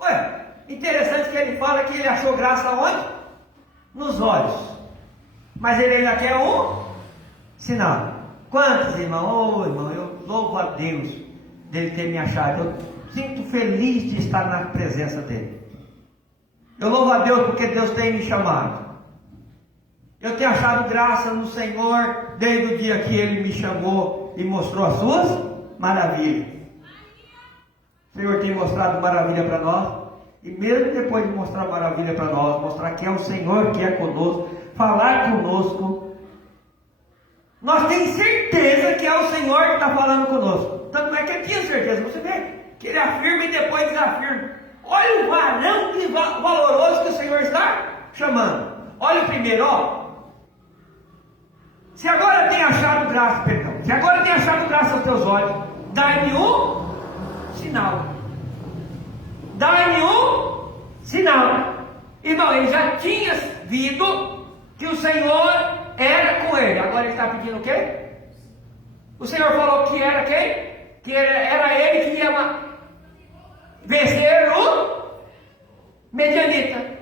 Ué, interessante que ele fala que ele achou graça onde? Nos olhos. Mas ele ainda quer um sinal. Quantos, irmão? Oh, irmão, eu louvo a Deus dele ter me achado. Eu sinto feliz de estar na presença dele. Eu louvo a Deus porque Deus tem me chamado. Eu tenho achado graça no Senhor desde o dia que Ele me chamou e mostrou as suas maravilhas. O Senhor tem mostrado maravilha para nós. E mesmo depois de mostrar maravilha para nós, mostrar que é o Senhor que é conosco, falar conosco, nós temos certeza que é o Senhor que está falando conosco. Tanto é que ele tinha certeza. Você vê que ele afirma e depois desafirma. Olha o varão valoroso que o Senhor está chamando. Olha o primeiro, ó. Se agora tem achado graça, se agora tem achado graça aos teus olhos, dai-me um sinal. Dai-me um sinal. Irmão, ele já tinha visto que o Senhor era com ele. Agora ele está pedindo o quê? O Senhor falou que era quem? Que era ele que ia vencer o medianita.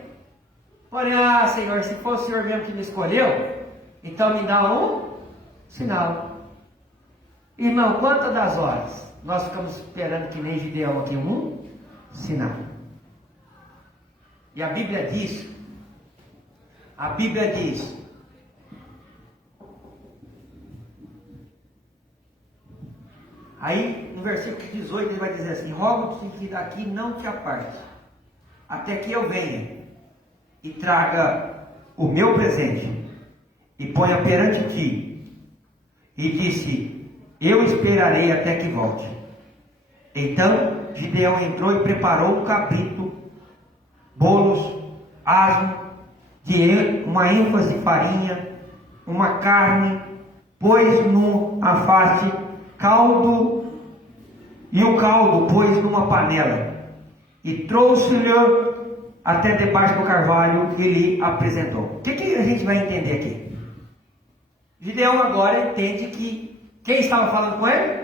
Porém, Senhor, se for o Senhor mesmo que me escolheu, então me dá um sinal. Irmão, quantas das horas nós ficamos esperando que nem Gideão aqui um sinal? E a Bíblia diz, aí no versículo 18 ele vai dizer assim: rogo-te que daqui não te aparte, até que eu venha e traga o meu presente e ponha perante ti. E disse: eu esperarei até que volte. Então Gideão entrou e preparou um cabrito, bolos, asno, de uma ênfase de farinha, uma carne, pôs no afaste caldo, e o caldo pôs numa panela, e trouxe-lhe até debaixo do carvalho e lhe apresentou. O que a gente vai entender aqui? Gideão agora entende que quem estava falando com ele?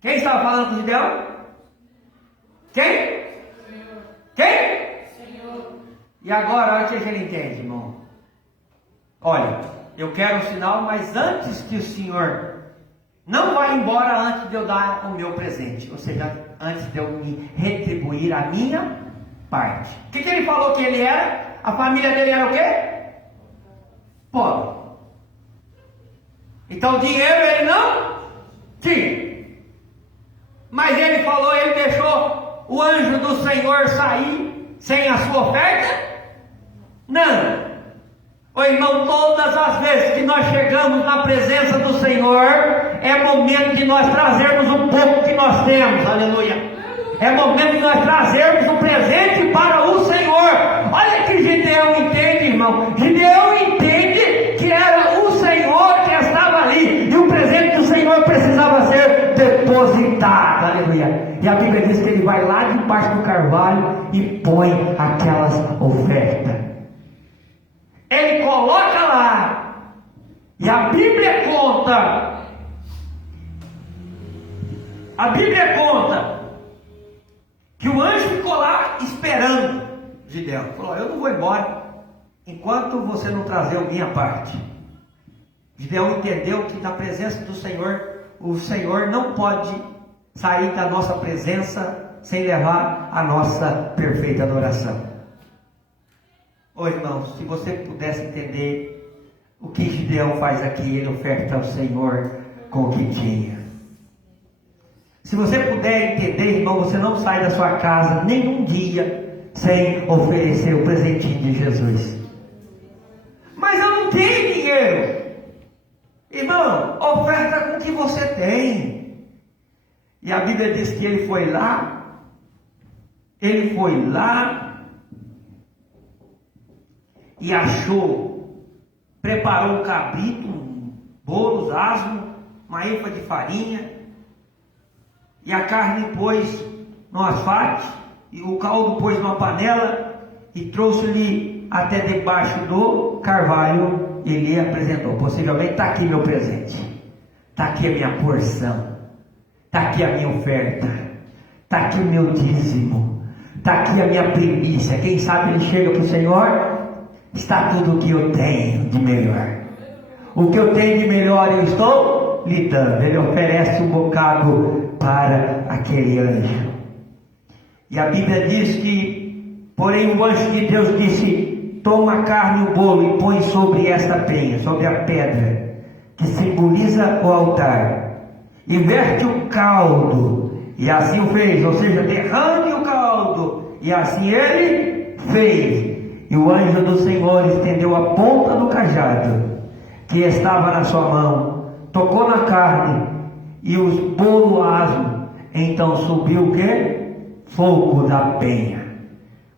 Quem estava falando com Gideão? Quem? Senhor. Quem? Senhor. E agora, olha o que ele entende, irmão. Olha, eu quero um sinal, mas antes que o Senhor não vá embora, antes de eu dar o meu presente, ou seja, antes de eu me retribuir a minha parte. O que ele falou que ele era? A família dele era o quê? Pobre. Então dinheiro ele não tinha. Mas ele falou, ele deixou o anjo do Senhor sair sem a sua oferta? Não. Ô irmão, todas as vezes que nós chegamos na presença do Senhor, é momento de nós trazermos um pouco de nós temos, aleluia. É momento de nós trazermos um presente para o Senhor. Olha que Gideão entende, irmão. Gideão entende que era o Senhor que estava ali, e o presente do Senhor precisava ser depositado, aleluia. E a Bíblia diz que ele vai lá debaixo do carvalho e põe aquelas ofertas. Ele coloca lá, e a Bíblia conta que o anjo ficou lá esperando Gideão. Falou: eu não vou embora enquanto você não trazer a minha parte. Gideão entendeu que na presença do Senhor, o Senhor não pode sair da nossa presença sem levar a nossa perfeita adoração. Ô irmãos, se você pudesse entender o que Gideão faz aqui, ele oferta ao Senhor com o que tinha. Se você puder entender, irmão, você não sai da sua casa nem um dia sem oferecer o presentinho de Jesus. Mas eu não tenho dinheiro. Irmão, oferta com o que você tem. E a Bíblia diz que ele foi lá e achou, preparou um cabrito, um bolo, asno, uma efa de farinha, e a carne pôs no asfalto, e o caldo pôs numa panela, e trouxe-lhe até debaixo do carvalho, e ele apresentou. Possivelmente: está aqui meu presente, está aqui a minha porção, está aqui a minha oferta, está aqui o meu dízimo, está aqui a minha primícia. Quem sabe ele chega para o Senhor: está tudo o que eu tenho de melhor. O que eu tenho de melhor eu estou lhe dando. Ele oferece um bocado para aquele anjo. E a Bíblia diz que, porém, o anjo de Deus disse: toma a carne e o bolo e põe sobre esta penha, sobre a pedra que simboliza o altar, e verte o caldo. E assim o fez, ou seja, derrame o caldo. E assim ele fez. E o anjo do Senhor estendeu a ponta do cajado que estava na sua mão, tocou na carne e os bolo asno. Então subiu o quê? Fogo da penha.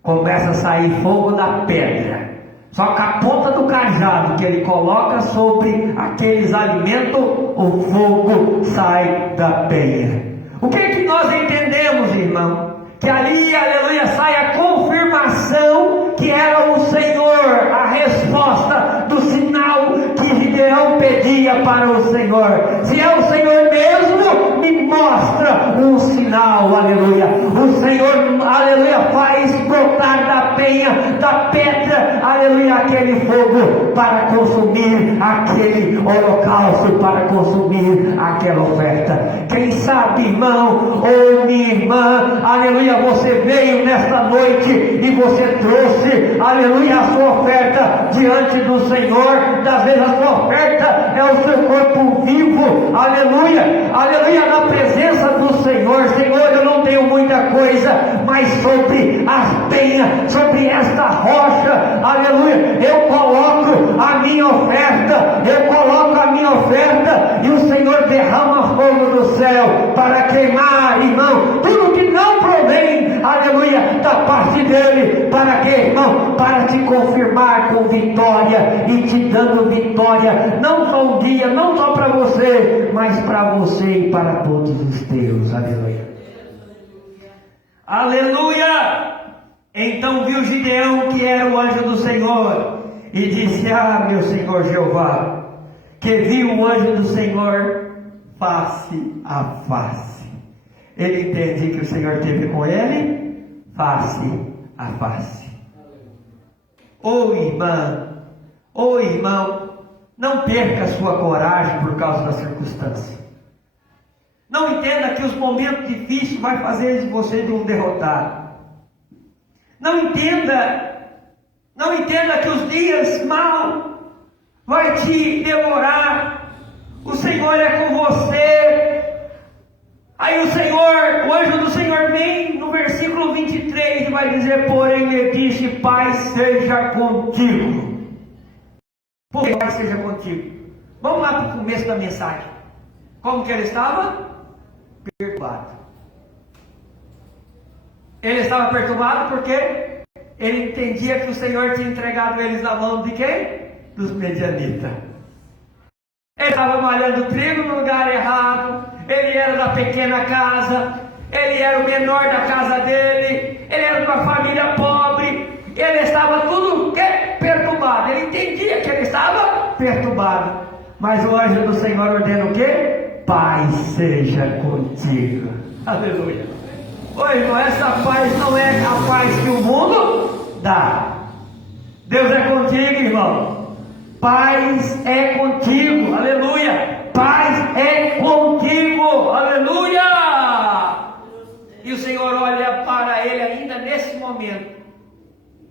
Começa a sair fogo da pedra. Só que a ponta do cajado que ele coloca sobre aqueles alimentos, o fogo sai da penha. O que é que nós entendemos, irmão? Que ali, aleluia, sai a confirmação que era o Senhor, a resposta do sinal que Gideão pedia para o Senhor. Se é o Senhor mesmo, me mostra um sinal, aleluia. O Senhor, aleluia, faz brotar da penha, da pedra, aleluia, aquele fogo para consumir aquele holocausto, para consumir aquela oferta. Quem sabe, irmão ou minha irmã, aleluia, você veio nesta noite e você trouxe, aleluia, a sua oferta diante do Senhor. Das vezes a sua oferta é o seu corpo vivo, aleluia, aleluia, na presença do Senhor. Senhor, eu não tenho muita coisa, mas sobre as penhas, sobre esta rocha, aleluia, eu coloco a minha oferta, e o Senhor derrama fogo do céu para queimar, irmão, tudo que não provém, aleluia, da parte dele. Para quê, irmão? Para te confirmar com vitória e te dando vitória, não só um dia, não só para você, mas para você e para todos os teus, aleluia. Aleluia! Então viu Gideão que era o anjo do Senhor e disse: ah, meu Senhor Jeová, que viu o anjo do Senhor face a face. Ele entende que o Senhor esteve com ele face a face. Ô irmã, ô irmão, não perca a sua coragem por causa da circunstância. Não entenda que os momentos difíceis vai fazer de você de um derrotado. Não entenda que os dias maus vai te demorar. O Senhor é com você. Aí o anjo do Senhor vem no versículo 23 e vai dizer: porém lhe disse, Pai seja contigo. Por que Pai seja contigo? Vamos lá para o começo da mensagem. Como que ele estava? perturbado. Ele estava perturbado porque ele entendia que o Senhor tinha entregado eles na mão de quem? Dos medianitas. Ele estava malhando trigo no lugar errado, ele era da pequena casa, ele era o menor da casa dele, ele era de uma família pobre, ele estava tudo perturbado, ele entendia que ele estava perturbado, mas o anjo do Senhor ordena o quê? Paz seja contigo. Aleluia. Oi, irmão, essa paz não é a paz que o mundo dá. Deus é contigo, irmão. Paz é contigo, aleluia. Paz é contigo, aleluia. E o Senhor olha para ele ainda nesse momento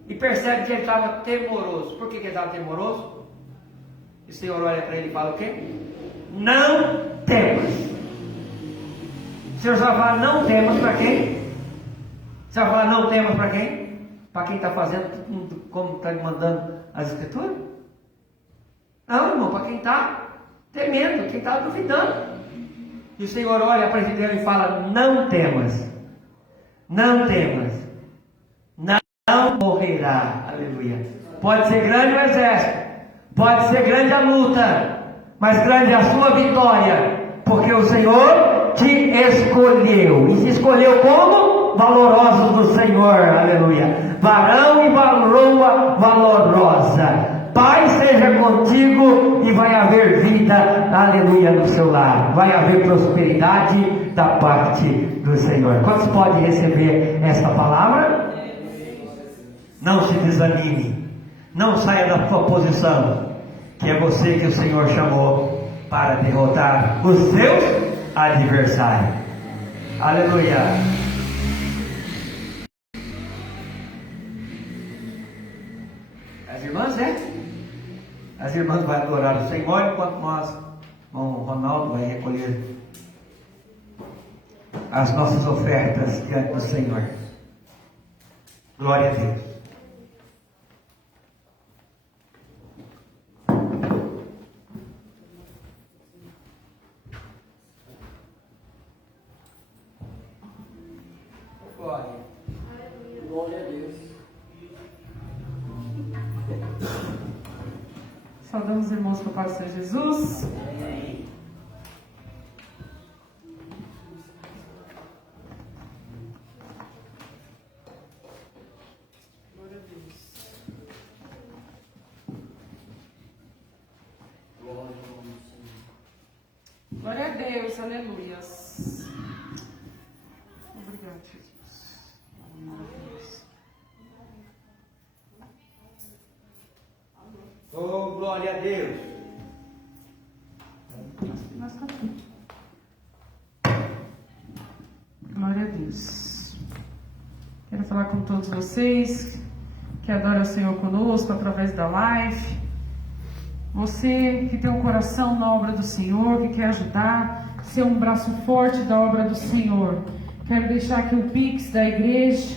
e percebe que ele estava temoroso. Por que ele estava temoroso? E o Senhor olha para ele e fala o quê? Não temas. O Senhor só fala não temas para quem? O Senhor fala não temas para quem? Para quem está fazendo como está lhe mandando as Escrituras? Não, irmão, para quem está temendo, quem está duvidando. E o Senhor olha para ele e fala: não temas, não temas, não morrerá. Aleluia. Pode ser grande o exército, pode ser grande a luta, mas grande é a sua vitória, porque o Senhor te escolheu. E se escolheu como? Valorosos do Senhor. Aleluia. Varão e varoa valorosa. Paz seja contigo e vai haver vida, aleluia, no seu lar. Vai haver prosperidade da parte do Senhor. Quantos podem receber esta palavra? Não se desanime. Não saia da sua posição, que é você que o Senhor chamou para derrotar os seus adversários. Aleluia. As irmãs, As irmãs vão adorar o Senhor, enquanto nós, o Ronaldo vai recolher as nossas ofertas diante do Senhor. Glória a Deus. Glória a Deus. Saudamos os irmãos com o Pai do Senhor Jesus. Glória a Deus. Glória a Deus, aleluias. Obrigado, Jesus. Oh, glória a Deus. Glória a Deus. Quero falar com todos vocês que adoram o Senhor conosco através da live. Você que tem um coração na obra do Senhor, que quer ajudar, ser um braço forte da obra do Senhor. Quero deixar aqui o Pix da igreja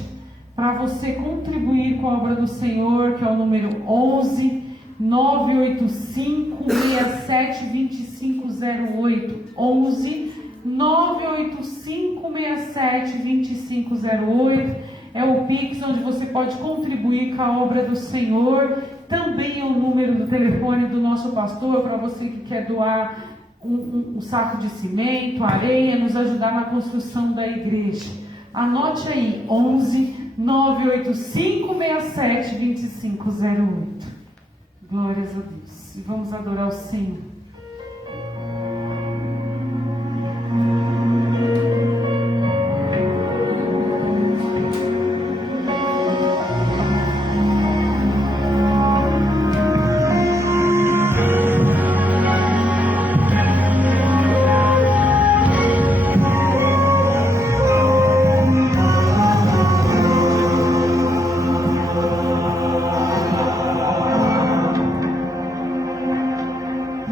para você contribuir com a obra do Senhor, que é o número 11 985 67 2508. 11 985 67 2508 é o Pix onde você pode contribuir com a obra do Senhor. Também é o número do telefone do nosso pastor para você que quer doar um saco de cimento, areia, nos ajudar na construção da igreja. Anote aí, 11 985 67 2508. Glórias a Deus. E vamos adorar o Senhor.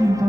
Então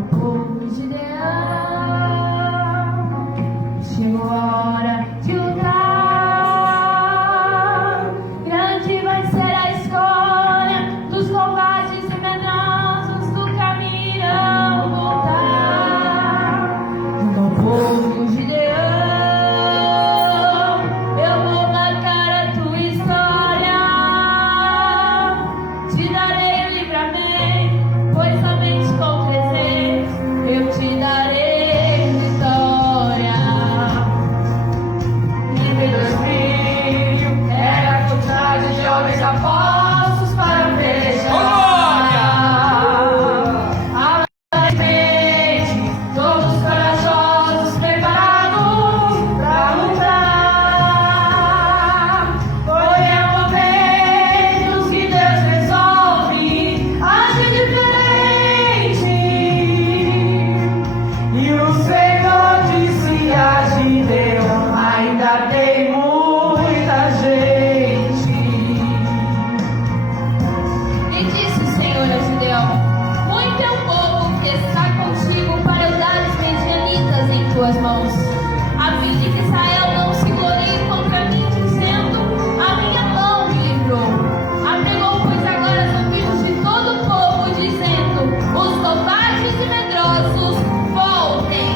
tuas mãos, a fim de que Israel não se glorie contra mim, dizendo: a minha mão me livrou. Apelou, pois, agora aos ouvidos de todo o povo, dizendo: os covardes e medrosos voltem.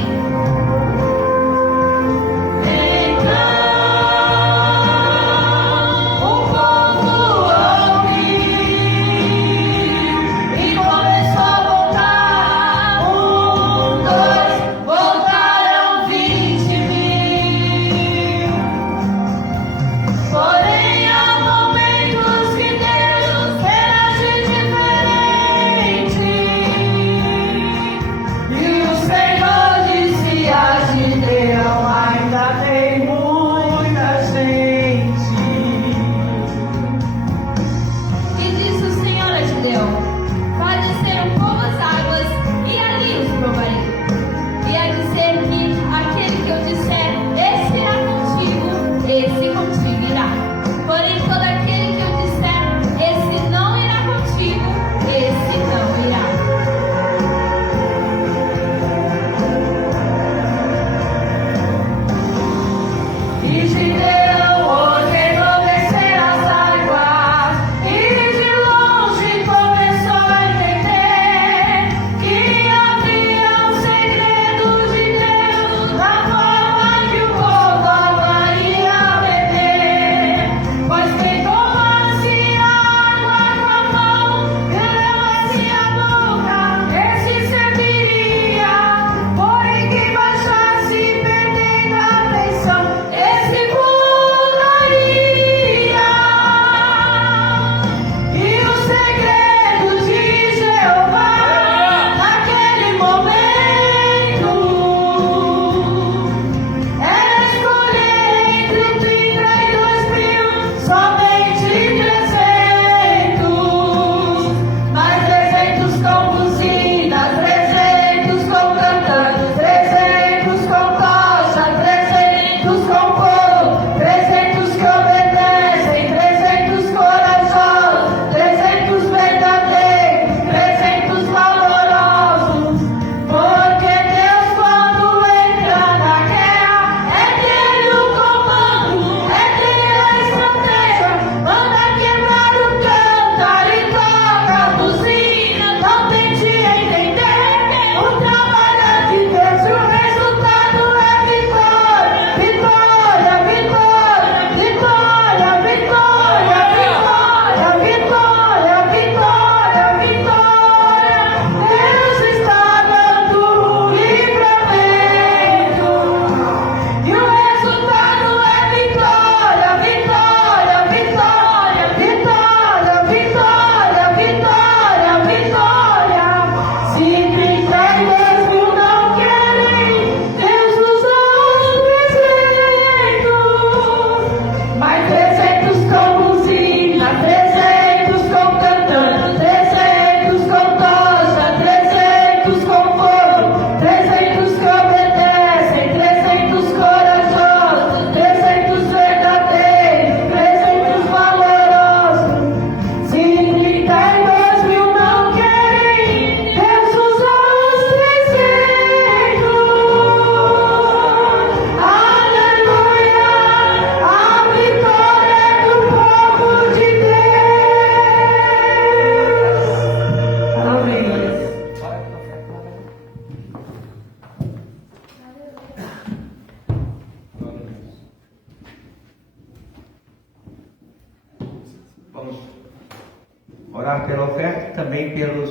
Orar pela oferta e também pelo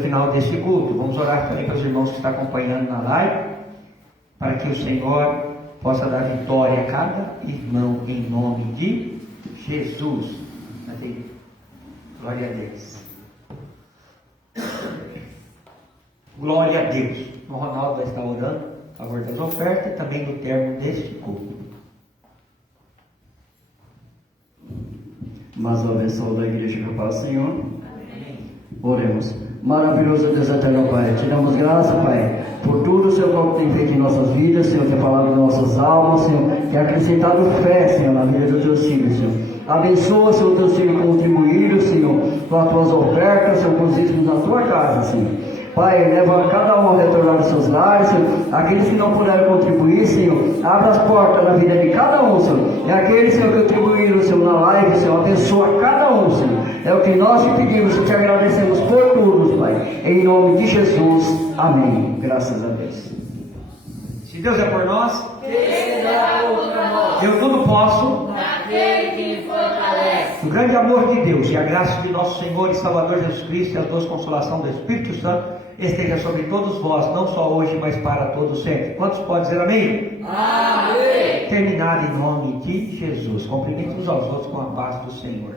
final desse culto. Vamos orar também para os irmãos que estão acompanhando na live, para que o Senhor possa dar vitória a cada irmão em nome de Jesus. Amém. Glória a Deus. Glória a Deus. O Ronaldo vai estar orando a favor das ofertas e também no término deste culto. Mais uma vez, saúde da igreja que eu faço, Senhor. Amém. Oremos. Maravilhoso Deus eterno, Pai. Te damos graça, Pai, por tudo, Senhor, que tem feito em nossas vidas, Senhor, tem falado em nossas almas, Senhor, tem acrescentado fé, Senhor, na vida dos teus filhos, Senhor. Abençoa, Senhor, os teus filhos contribuíram, Senhor, com as tuas ofertas, Senhor, com os dízimos na tua casa, Senhor. Pai, leva cada um a retornar aos seus lares, Senhor. Aqueles que não puderam contribuir, Senhor, abra as portas na vida de cada um, Senhor. E aqueles, Senhor, que contribuíram, Senhor, na live, Senhor, abençoa cada um, Senhor. É o que nós te pedimos e te agradecemos por tudo, Pai. Em nome de Jesus. Amém. Graças a Deus. Se Deus é por nós, Quem será contra nós? eu tudo posso. Naquele que me fortalece. O grande amor de Deus e a graça de nosso Senhor e Salvador Jesus Cristo e a doce consolação do Espírito Santo esteja sobre todos vós, não só hoje, mas para todos sempre. Quantos podem dizer amém? Amém. Terminado em nome de Jesus. Cumprimente uns aos outros com a paz do Senhor.